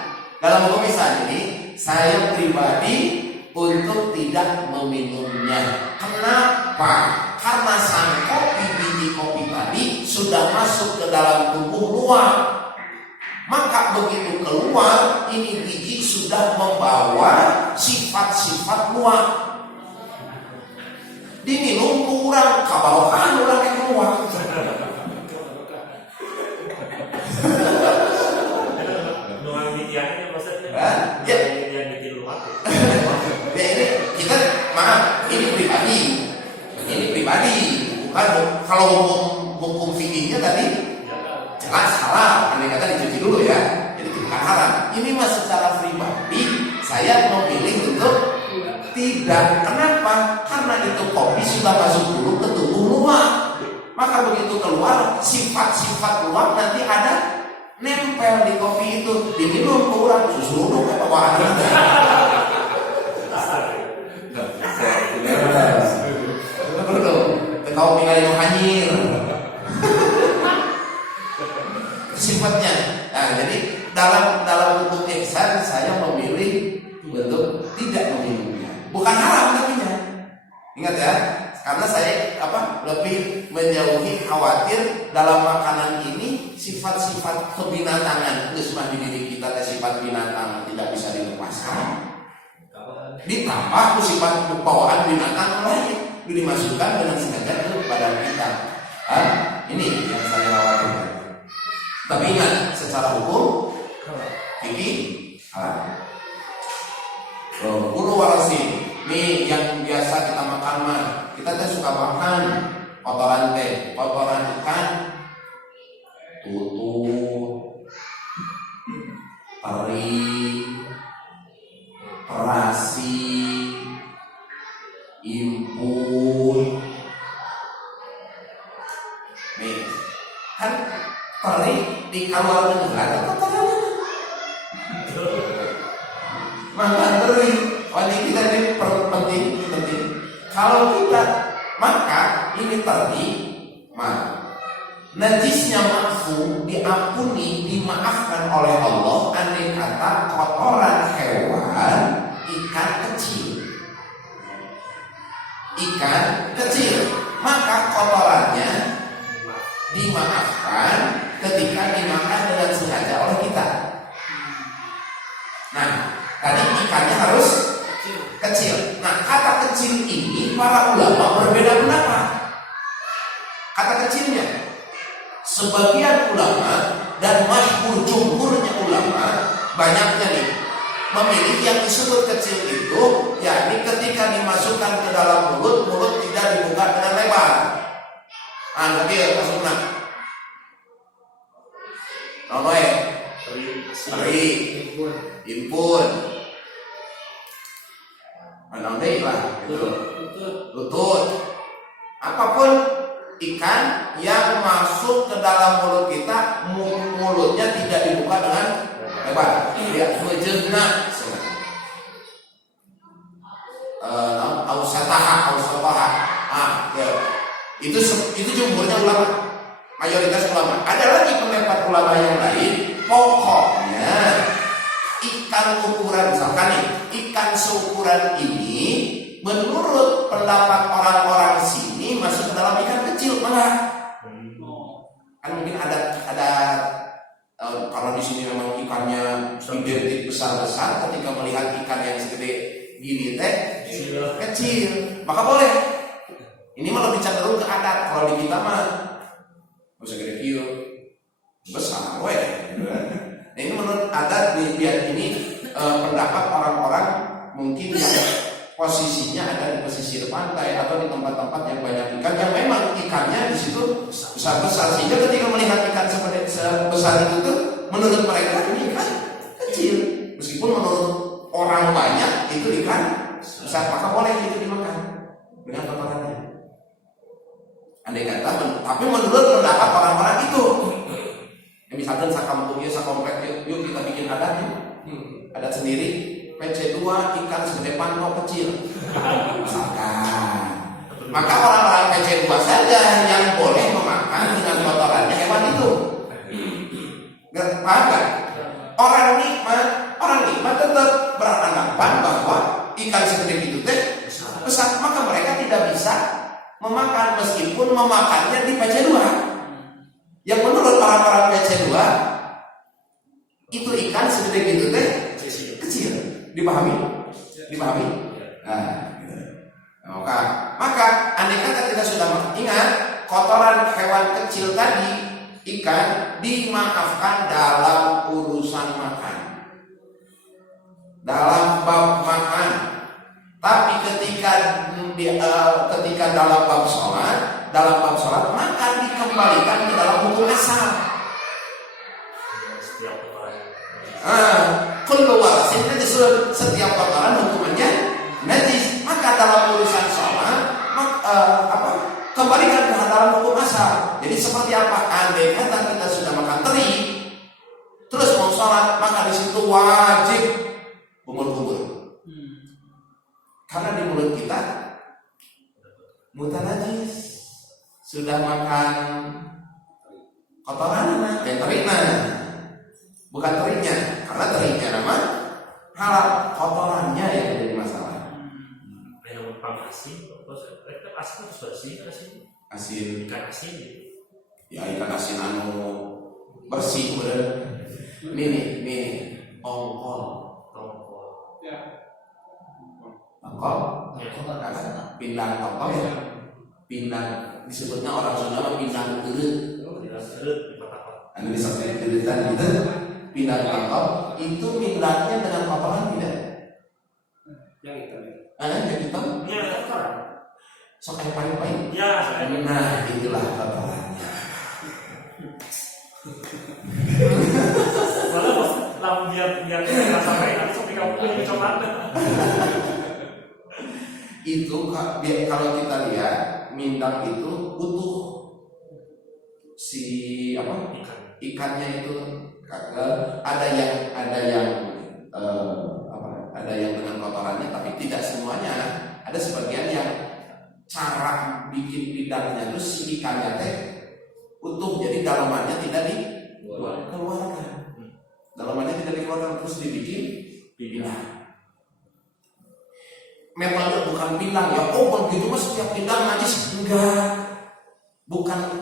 ini saya pribadi untuk tidak meminumnya. Kenapa? Karena sang biji kopi tadi sudah masuk ke dalam tubuh luwak. Maka begitu keluar, ini biji sudah membawa sifat-sifat luwak. Diminum kurang, kabarokan orang yang keluar. Ini pribadi, bukan kalau hukum fikihnya tadi jelas halal. Andai kata dicuci dulu ya, jadi bukan haram. Ini mas secara pribadi saya memilih untuk tidak. Kenapa? Karena itu kopi sudah masuk dulu ke tubuh luwak. Maka begitu keluar sifat-sifat luwak nanti ada nempel di kopi itu. Diminum kurang susu dulu apa bahan kau tinggal yang hanyir sifatnya. Nah, jadi dalam hukum ihsan saya memilih untuk tidak meminumnya. Bukan haram tapinya. Ingat ya, karena saya lebih menjauhi khawatir dalam makanan ini sifat-sifat kebinatangan. Geus mah di diri kita ada sifat binatang tidak bisa dilepaskan. Ditambah sifat bawaan binatang lain dimasukkan dengan sengaja kepada kita. Ini yang saya khawatirkan. Tapi ingat, secara hukum fikih halal. Bulu warasin, ini yang biasa kita makan mah. Kita tuh suka makan kotoran ikan, tutut, teri, terasi, impun. Nih, kan teri di awal negara kotoran. Maka teri, wanita kita ini penting. Kalau kita maka ini tadi najisnya ma'fu diampuni, dimaafkan oleh Allah andai kata kotoran hewan ikan kecil, maka kotorannya dimaafkan ketika dimakan dengan sengaja oleh kita. Nah, tadi ikannya harus kecil. Nah, kata kecil ini para ulama berbeda pendapat. Kata kecilnya, sebagian ulama dan masyhur jumhurnya ulama, banyaknya nih, memilih yang disebut kecil itu yakni ketika dimasukkan ke dalam mulut tidak dibuka dengan lebar. Kecil masukkan. Nonoe, teri, impun, nonoe lah, gitu. Lutut, apapun ikan yang masuk ke dalam mulut kita, mulutnya tidak dibuka dengan lebar. Ya, menjenak. Ausataha. Ya. Itu jumhurnya ulama, mayoritas ulama. Ada lagi pendapat ulama yang lain, pokoknya ikan ukuran misalkan nih, ikan seukuran ini menurut pendapat orang-orang sini masuk ke dalam ikan kecil malah. Kan mungkin ada kalau di sini memang ikannya identik besar-besar, ketika melihat ikan yang segede gini teh kecil, maka boleh. Ini malah lebih cenderung ke adat. Kalau di kita mah bisa gede kilo besar, Nah, ini menurut adat biar ini pendapat orang-orang mungkin yang posisinya ada di pesisir pantai atau di tempat-tempat yang banyak ikan, yang memang ikannya di situ besar-besar, sehingga ketika melihat ikan seperti sebesar itu tuh menurut mereka ini ikan kecil, meskipun menurut orang banyak itu ikan besar, maka boleh itu dimakan dengan kotorannya. Andai kata, tapi menurut pendapat orang-orang itu, misalkan sakampung ya, sakomplek yuk kita bikin adat ya, adat sendiri. PC2 ikan segede pantau kecil, misalkan. Maka orang-orang PC2 saja yang boleh memakan dengan kotorannya hewan itu. Nggak apa? Orang nikmat tetap beranggapan bahwa ikan segede itu teh besar, maka mereka tidak bisa memakan meskipun memakannya di PC2. Yang menurut orang-orang PC2 itu ikan segede gitu teh kecil. Dipahami? Nah, gitu. Maka andai kata kita sudah ingat kotoran hewan kecil tadi, ikan dimaafkan dalam urusan makan, dalam bab makan. Tapi ketika dalam bab sholat makan dikembalikan ke dalam hukum asal. Kullu warasin najis, setiap kotoran hukumannya najis. Maka dalam urusan sholat kembalikan ke dalam hukum asal. Jadi seperti apa? Andai kata kita sudah makan teri terus mau sholat, maka di situ wajib kumur-kumur. Karena di mulut kita mutan najis. Sudah makan kotoran terina, bukan terinya, karena terinya nama halal, kotorannya yang jadi masalah. Yang asin, asin harus bersih, asin ikan asin. Ya ikan asin bersih bener. Nih, ongkol. Ya. Ongkol, pindang ongkol ya. Pindang disebutnya orang Sunda pindang urut. Anu disebut urutan gitu. Pindang ongkol itu pindangnya dengan kotoran tidak? Yang hitam. Yang hitam? Iya, kotoran. Sok kayak pahit-pahit. Ya, nah itulah kotorannya. Malah biar rasa pahit, sok dikampung coklat. Itu kalau kita lihat mindang itu utuh si ikannya itu ada yang dengan kotorannya, tapi tidak semuanya. Ada sebagian yang cara pindangnya terus si ikannya teh utuh, jadi dalamannya tidak dikeluarkan. Dalamannya tidak dikeluarkan terus dibikin pindang. Metode bukan pindang ya, oh begitu mas setiap pindang najis, enggak. Bukan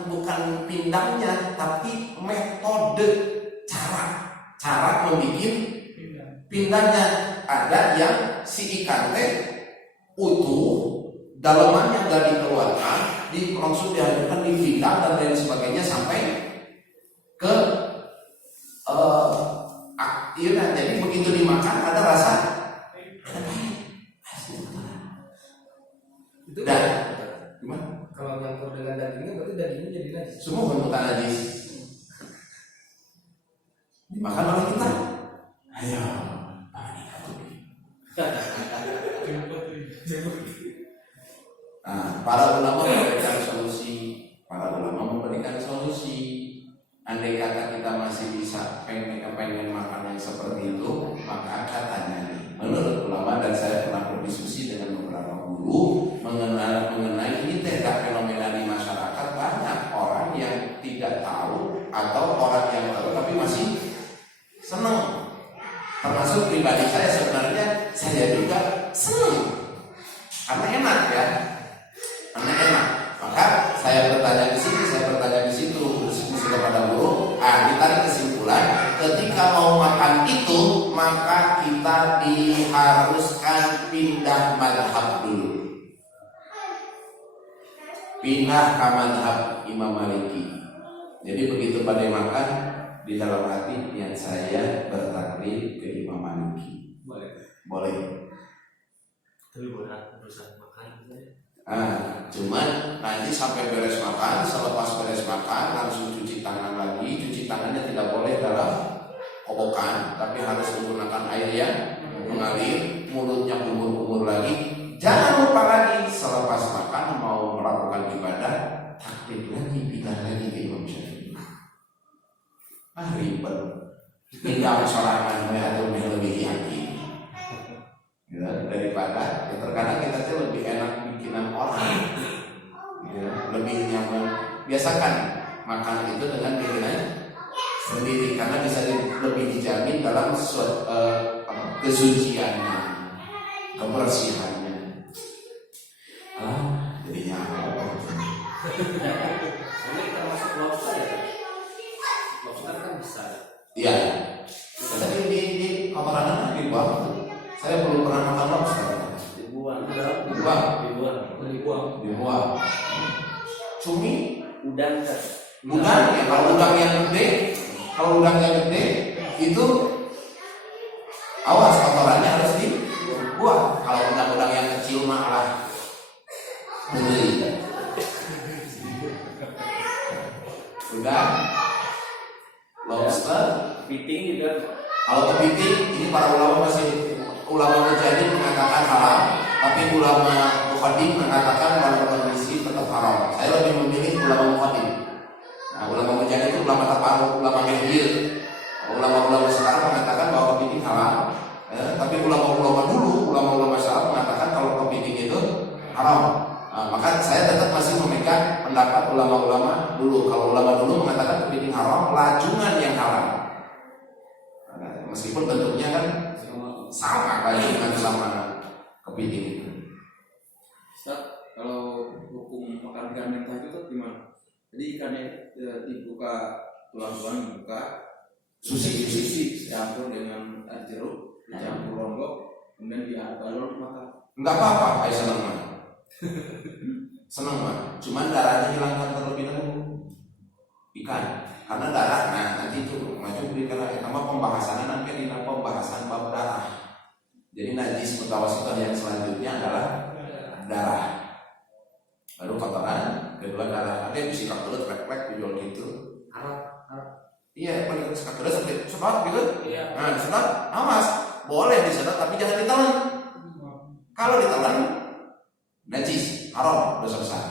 pindangnya, tapi metode cara membuat pindangnya. Ada yang si ikan teh utuh, dalamannya nggak dikeluarkan, langsung dihancurkan di pindang dan lain sebagainya sampai ke jadi begitu dimakan ada rasa Itu dan gimana? kalau nyampur dengan dagingnya berarti dagingnya jadi najis. Semua bukan najis. Dimakan oleh kita. Ayo, nah, para ulama memberikan solusi. Andai kata kita masih bisa pengen makan yang seperti itu, maka katanya nih, menurut ulama, dan saya pernah berdiskusi dengan beberapa guru mengenai ini tidak fenomena di masyarakat. Banyak orang yang tidak tahu atau orang yang tahu tapi masih senang. Termasuk pribadi saya, sebenarnya saya juga senang karena enak ya, karena enak. Maka saya bertanya di sini, saya bertanya di situ, berdiskusi kepada guru. Ditarik kesimpulan, ketika mau makan itu maka kita diharuskan pindah madhab dulu, pindah ke madhab Imam Maliki. Jadi begitu pada makan, di dalam hati niat saya bertaklid ke Imam Maliki. Boleh. Tapi berat urusan makan. Cuman nanti sampai beres makan, selepas beres makan langsung cuci tangan lagi. Cuci tangannya tidak boleh dalam kobokan, tapi harus menggunakan air yang mengalir. Mulutnya kumur-kumur lagi. Jangan lupa lagi selepas makan mau melakukan ibadah, takbir lagi, pindah lagi ke Imam Syafi'i. Ribet. Tinggal sorangan atau lebih yakin. Ya, daripada terkadang kita tuh lebih enak bikinan orang, ya, lebih nyaman. Biasakan makan itu dengan bikinan sendiri karena bisa lebih dijamin dalam kesuciannya, kebersihannya. Jadinya apa? Ini termasuk lobster ya? Lobster kan besar. Iya. Tadi di kotoran dibuang. Saya belum pernah makan lobster. Dibuang. Cumi, Udang kan? udang ya. Kalau udang yang gede itu awas kotorannya harus dibuang. Kalau udang-udang yang kecil malah beli. Udang, lobster, Kepiting juga. kalau kepiting ini para ulama mujahidin mengatakan halal, tapi ulama muqaddim mengatakan dalam kondisi tetap haram. Saya lebih memilih ulama muqaddim. Nah, ulama mujahidin itu ulama terparu, ulama media. Ulama-ulama sekarang mengatakan bahwa kepiting halal, tapi ulama-ulama sekarang mengatakan kalau kepiting itu haram. Maka saya tetap masih memegang pendapat ulama-ulama dulu. Kalau ulama dulu mengatakan kepiting haram, lajungan yang haram. Meskipun bentuknya kan sama kayak sama kepiting itu. Ustaz, kalau hukum makan ikan mentah itu tuh gimana? Jadi ikannya dibuka, tulang-tulang dibuka, sushi campur dengan air jeruk, dicampur lombok, kemudian dibalur makan. Enggak apa-apa, saya senang mah. Senang mah. Cuman darahnya hilangkan terlebih dahulu. Ikan, karena darah, nanti itu maju berikan lagi. Nama pembahasannya nanti di pembahasan bab darah. Jadi najis mutawasithah yang selanjutnya adalah darah. Baru kotoran, kedua darah. Ada yang bisa terus plek-plek dijual gitu. Iya, paling suka terus sampai sedot gitu. Iya. Nah, disedot, awas. Boleh disedot tapi jangan ditelan. Kalau ditelan najis, haram, dosa besar.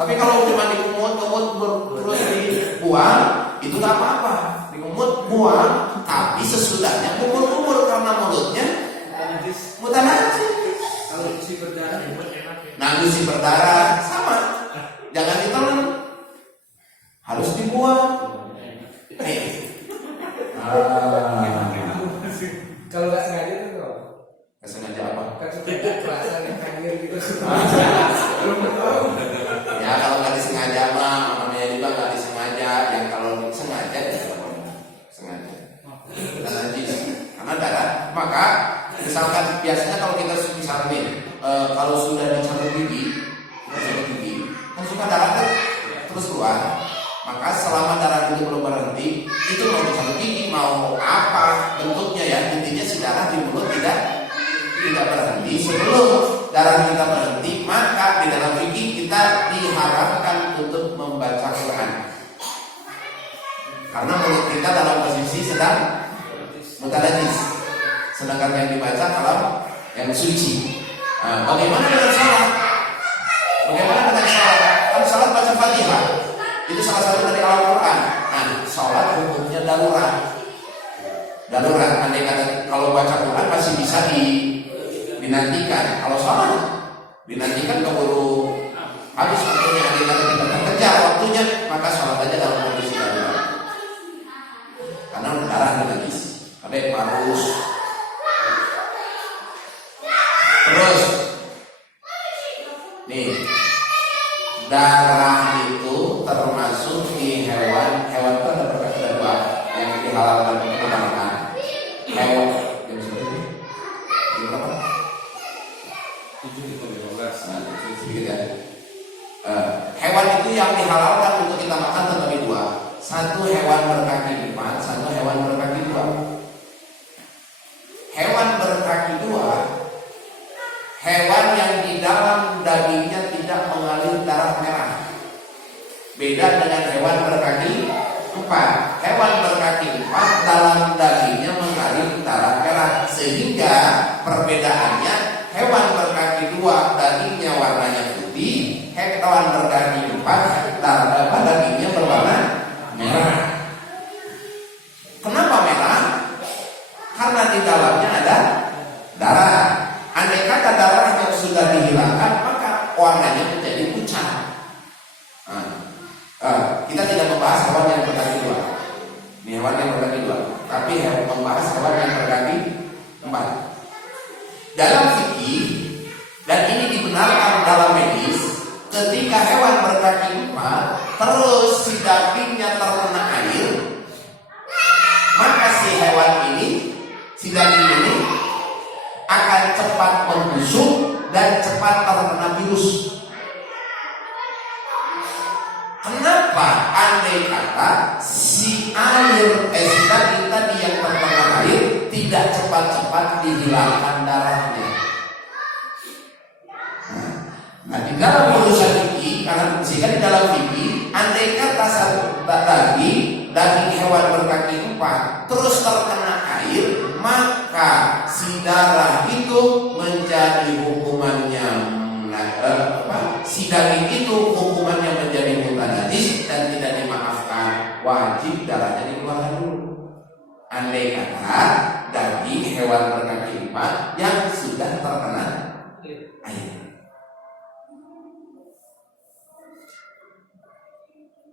Tapi kalau cuma dikumut terus dibuang, itu nggak apa-apa. Dikumut, buang, tapi sesudahnya kumur-kumur karena mulutnya mutanajis. Kalau Kalau isi berdarah Cuma enak ya. Nah, gusi berdarah sama, jangan ditelan, harus dibuang. kalau nggak sengaja itu kok. Nggak sengaja apa? Kan suka ada perasaan yang hadir gitu. Ya kalau nggak disengaja mah namanya juga nggak disengaja. Yang kalau disengaja ya sengaja. Dan najis karena darah. Maka misalkan biasanya kalau kita misalnya nih, kalau sudah dicabut gigi kan suka darah kan terus keluar. Maka selama darah itu belum berhenti, itu mau dicabut gigi mau apa bentuknya ya, intinya si darah di mulut tidak berhenti. Sebelum darah kita berhenti, maka di dalam fikih kita diharapkan untuk membaca Quran. Karena mulut kita dalam posisi sedang mutanajis, sedangkan yang dibaca kalau yang suci. Bagaimana dengan salat? Bagaimana dengan salat? Kan salat baca Fatihah. Itu salah satu dari Al-Quran. Nah, salat hukumnya darurat. Andai kata kalau baca Quran masih bisa dinantikan. Kalau salat dinantikan keburu habis waktunya, andai kata tidak terkejar waktunya, maka salat aja dalam kondisi darurat. Karena darah najis. Ada yang harus. Terus nih, darah itu termasuk di hewan itu ada berkata dua yang dihalalkan untuk dimakan. Hewan yang seperti ini berapa? 7-15 sedikit ya. Hewan itu yang dihalalkan untuk kita makan terbagi dua. Satu hewan berkaki 4, satu hewan berkaki 2. Hewan berkaki 2, hewan yang di dalam dagingnya tidak mengalir darah merah. Beda dengan hewan berkaki 4. Hewan berkaki 4 dalam dagingnya mengalir darah merah. Sehingga perbedaannya, hewan berkaki 2 dagingnya warnanya putih, hewan berkaki 4 dagingnya berwarna merah. Kenapa merah? Karena di dalamnya ada darah. Andai kata darah yang sudah dihilangkan, maka warnanya menjadi pucat. Kita tidak membahas hewan yang berkaki 2. Ini hewan yang berkaki 2, tapi membahas hewan yang berkaki 4. Dalam fikih, dan ini dibenarkan dalam medis, ketika hewan berkaki 4 terus si dagingnya terkena air, maka si hewan ini, si daging ini akan cepat membusuk dan cepat terkena virus. Kenapa? Andai kata si daging tadi yang terkena air tidak cepat-cepat dihilangkan darahnya. Nah, di dalam urusan fikih, karena di dalam fikih, andai kata satu daging hewan berkaki 4 terus terkena air, maka si darah itu menjadi hukumannya si daging itu hukumannya menjadi mutanajis dan tidak dimaafkan, wajib darahnya dikeluarkan dulu. Andai kata daging hewan berkaki 4 yang sudah terkena air,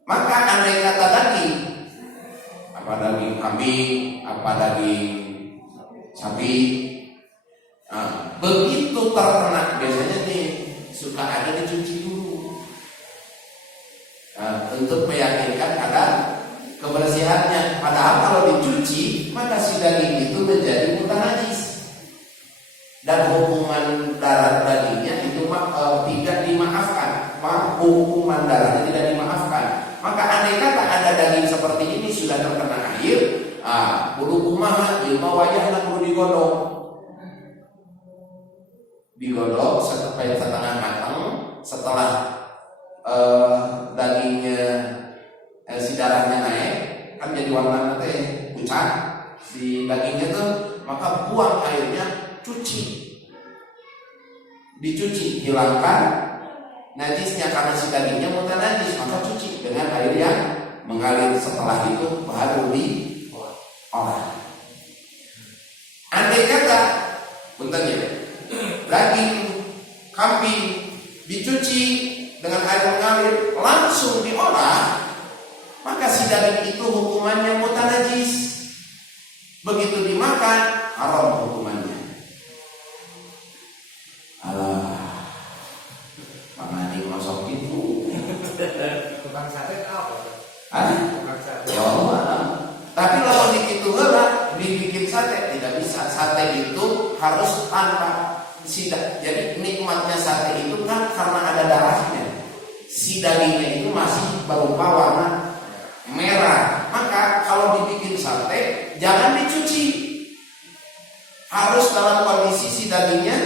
maka andai kata daging, apa daging kambing, apa daging sapi, begitu terkena, biasanya nih suka ada dicuci dulu untuk meyakinkan ada kebersihannya. Padahal kalau dicuci, maka si daging itu menjadi mutanajis dan hukuman darah dagingnya itu tidak dimaafkan. Hukuman darahnya tidak dimaafkan. Maka andai kata ada daging seperti ini sudah terkena air, kudu kumaha ilmu wayahna kudu digodok sampai setengah matang. Setelah dagingnya si darahnya naik, kan jadi warna teh pucat si dagingnya tuh, maka buang airnya, dicuci, hilangkan najisnya. Karena si dagingnya mutanajis, maka cuci dengan air yang mengalir. Setelah itu baru diolah. Andai kata daging dicuci dengan air mengalir, langsung diolah, maka si daging itu hukumannya mutanajis. Begitu dimakan, haram hukumannya. Alah, Pak Madi masuk itu. Tukang sate apa? Tukang sate. Ya Allah. Tapi kalau dikitu heula, dibikin sate tidak bisa. Sate itu harus tanpa sidak. Jadi nikmatnya sate itu kan karena ada darahnya. Si dagingnya itu masih berupa warna merah. Maka kalau dibikin sate jangan dicuci. Harus dalam kondisi si dagingnya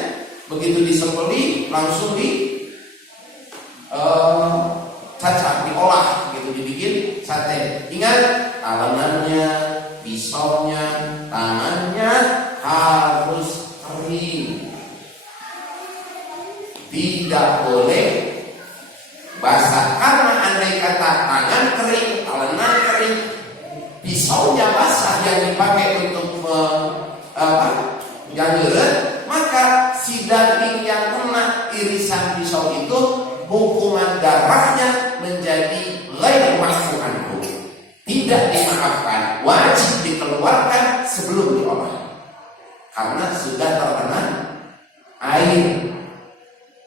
begitu disembelih langsung cacat, diolah gitu, dibikin sate. Ingat, talenannya, pisaunya, tangannya harus kering. Tidak boleh basah, karena andai kata tangan kering, talenan kering, pisaunya basah yang dipakai untuk janggelan, maka si daging yang kena irisan pisau itu hukuman darahnya menjadi ghair ma'fu anhu, tidak dimaafkan, wajib dikeluarkan sebelum diolah karena sudah terkena air.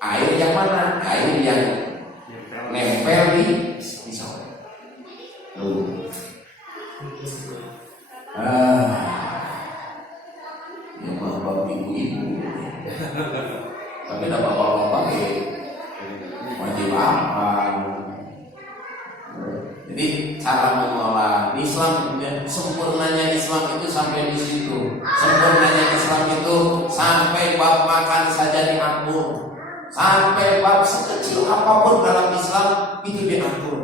Air yang mana? Air yang nempel di pisau. Ya bapak ibu-ibu. Tapi ada bapak-bapak wajib apa? Jadi cara mengolah Islam, sempurnanya Islam itu sampai di situ. Sempurnanya Islam itu sampai bab makan saja diatur. Sampai bab sekecil apapun dalam Islam itu diatur.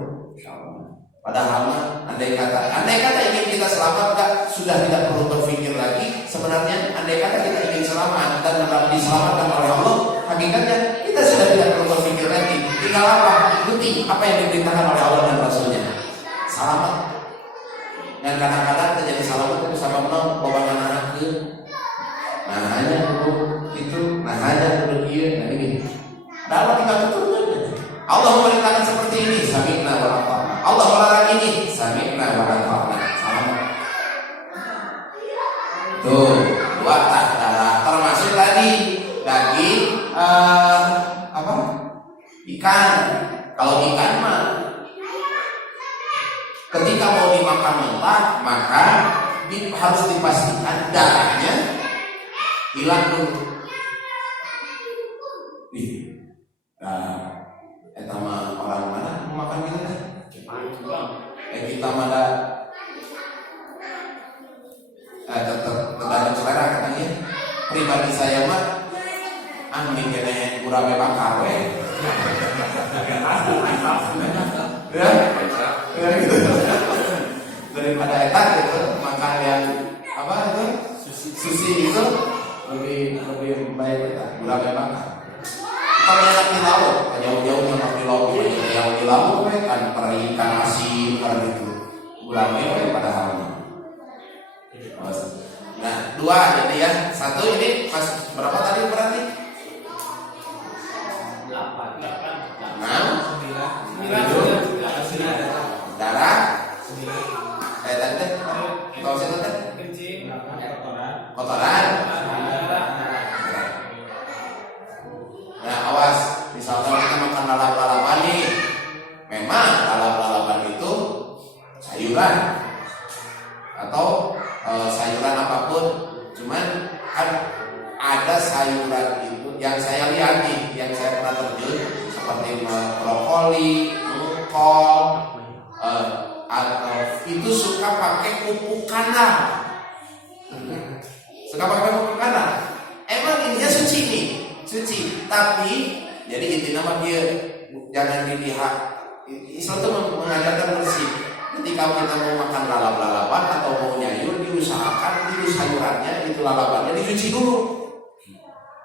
Padahal andai kata ingin kita selamat, sudah tidak perlu berpikir lagi. Sebenarnya andai kata kita ingin selamat dan diselamatkan oleh Allah, hakikatnya kita sudah tidak perlu berpikir lagi. Tinggal apa? Ikuti apa yang diperintahkan oleh Allah dan Rasulnya. Selamat. Dan kadang-kadang terjadi selamat itu sama menang bawa anak ke. Nah hanya dulu itu, nah hanya dulu dia, nah ini. Dalam tinggal keturunan. Allah memerintahkan seperti ini, sami'na wa ata'na. Allah melarang ini, sami'na wa ata'na. Selamat. Tuh, dua darah termasuk tadi daging ikan. Kalau ikan mah ketika mau dimakan mentah, maka harus dipastikan darahnya hilang dulu. Eta mah orang mana mau makan gitu kan? Kita mana tergantung selera katanya. Pribadi saya mah angin kene gurame bakar we. Ya gitu. Daripada eta gitu makan yang apa itu? Sushi itu lebih baik eta gurame bakar. Kalau yang di laut, jauh-jauhnya di laut, yang di laut kan ikan asin, gitu. Gulanya pada halnya. Nah, dua jadi ya. Satu ini mas berapa tadi berarti? 8. 6. Darah. 9. Tadi tahu sih tadi? Kencing, Kotoran. Nah awas, misalnya kita makan lalap-lalapan nih, memang lalap-lalapan itu sayuran atau sayuran apapun, cuman kan ada sayuran itu yang saya lihat nih, yang saya pernah terjun seperti brokoli, kol, atau itu suka pakai pupuk kanal, emang ininya suci nih. Suci, tapi jadi intinya mah dia jangan dilihat. Islam itu mengajarkan bersih. Ketika kita mau makan lalap-lalapan atau mau nyayur, diusahakan itu sayurannya, itu lalapannya dicuci dulu.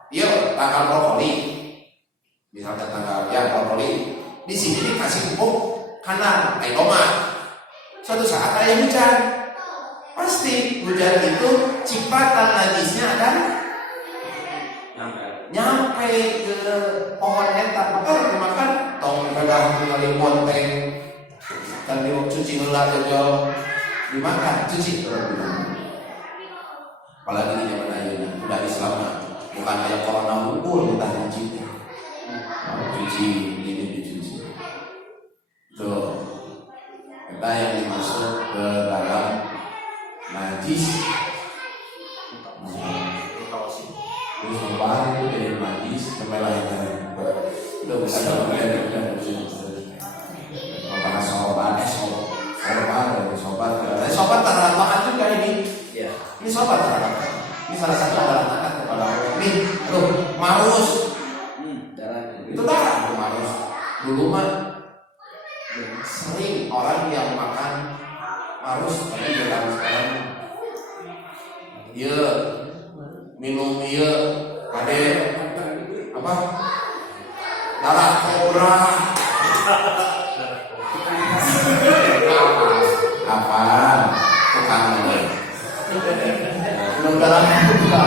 Iya, tanggal brokoli, misalnya tanggal brokoli, di sini dikasih pupuk kanal, tomat. Suatu saat ada hujan, pasti hujan itu cipatan najisnya akan nyampe sampai ke pohon eta makan tong pegang kali ponteng kan di cuci heula jol dimakan cuci terus apalagi di zaman ayeuna udah Islam bukan aya corona hukum kita cuci cuci ini dicuci tuh kita yang dimasuk ke dalam najis terus sobat itu dari najis sampai lain udah bisa dalam udah bahas sobat terhadap juga ini Ya. ini sobat terhadap ini salah satu adalah anak kepada Allah ini marus Darah itu darah marus dulu mah sering orang yang makan marus tapi dalam sekarang iya minum iya ada apa darah kobra apa tukang minum darah kobra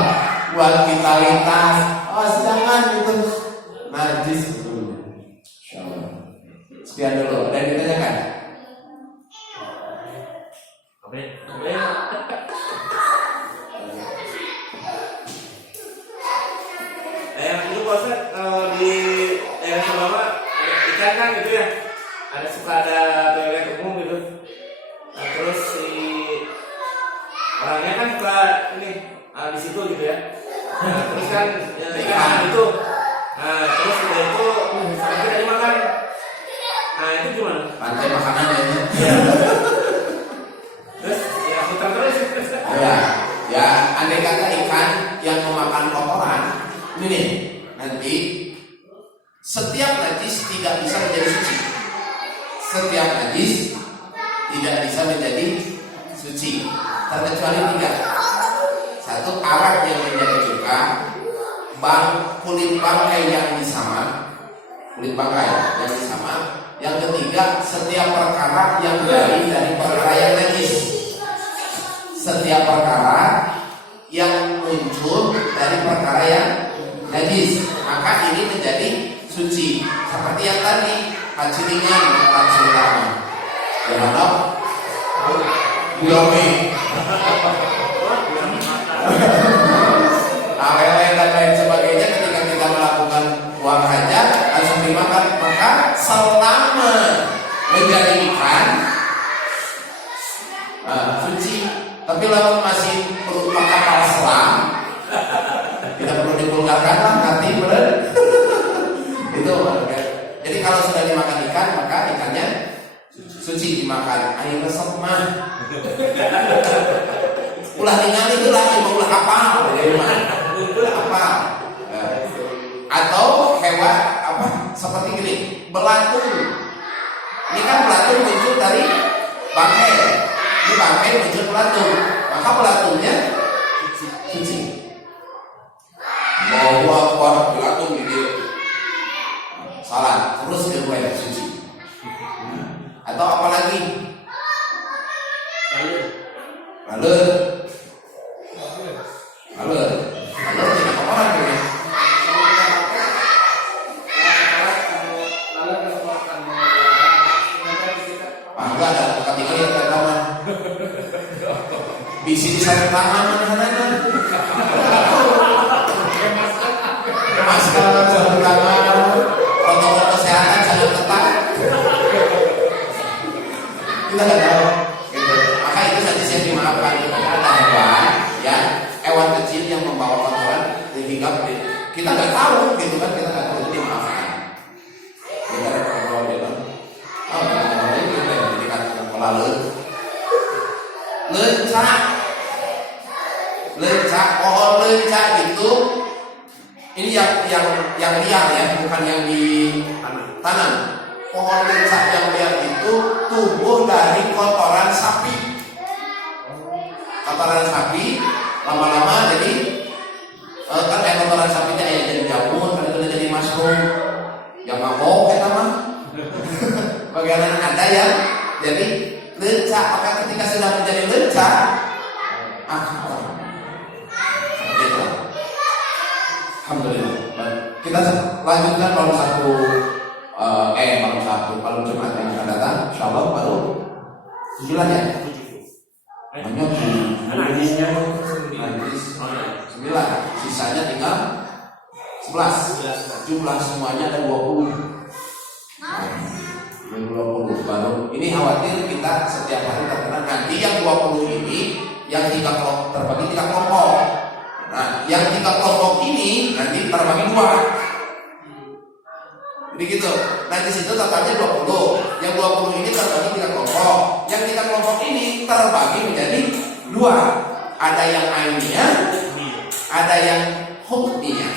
buat vitalitas jangan itu najis betul. Insyaallah sekian dulu dan ditanyakan Oke. Yang itu proses di daerah Sumbawa ada ikan kan gitu ya, suka ada toilet umum gitu. Nah, terus si orangnya kan suka ini di situ gitu ya. Nah, terus kan ikan itu, nah terus udah itu sampai tadi makan. Nah itu gimana? rantai makanan ya. Terus ya putar terus. Ya, andai kata ikan yang memakan kotoran, ini nih, nanti setiap najis tidak bisa menjadi suci. Setiap najis tidak bisa menjadi suci, terkecuali 3. Satu, arak yang menjadi cuka, kulit bangkai yang disamak, kulit bangkai yang disamak. Yang ketiga, setiap perkara yang dari perkara yang najis. Setiap perkara yang muncul dari perkara yang najis, maka ini menjadi suci. Seperti yang tadi, kacilingan langsung utama. Ya, dok. Gulami. Awal dan lain sebagainya ketika kita melakukan buang hajat langsung dimakan, maka selama menjadi ikan suci. Tapi kalau masih berupa kapal selam tidak perlu divulgarkan lah nanti bener. Itu kan. Jadi kalau sudah dimakan ikan maka ikannya suci dimakan. Ayo resep mah. Ulah ningali itu lagi ulah kapal dari mana? Ulah kapal. Atau hewan apa seperti gini, belatung. Ini kan belatung muncul dari bangkai. Ini bangkai muncul belatung, maka belatungnya suci. Mau buat belatung gitu, salah. Terus ke gue suci. Atau apalagi? Lalu tidak kotoran tuh ya. Enggak ada tempat tinggal yang terkaman. Bisi di sarung tangan mana-mana. Masker, sarung tangan, protokol kesehatan sangat ketat. Kita nggak tahu. Gitu. Maka itu saja yang dimaafkan. Ada hewan kecil yang membawa kotoran hingga kita nggak tahu, gitu kan? Kita nggak tahu, itu dimaafkan. Kita kalau bilang, lencak, pohon lencak itu ini yang liar ya, bukan yang di tanam. Pohon lencak yang liar itu tumbuh dari kotoran sapi. Kotoran sapi lama-lama jadi kan kotoran sapinya jadi jamur, kan itu jadi mushroom. Yang mabok kita mah. Bagaimana ada yang jadi lencak, maka ketika sudah menjadi lencak, gitu. Alhamdulillah. Baik. Kita lanjutkan kalau satu kalau Jumat yang akan datang, insya Allah baru 9 ya. Hanya hadisnya hadis 9, sisanya tinggal 11. Jumlah semuanya ada 20. Yang 20 baru. Ini khawatir kita setiap hari terkena. Nanti yang 20 ini yang terbagi 3 kelompok. Nah, yang 3 kelompok ini nanti terbagi 2. Jadi gitu. Nanti situ totalnya 20. Yang 20 ini terbagi 3 kelompok. Yang 3 kelompok ini terbagi menjadi 2. Ada yang ainiyah, ada yang hukmiyah.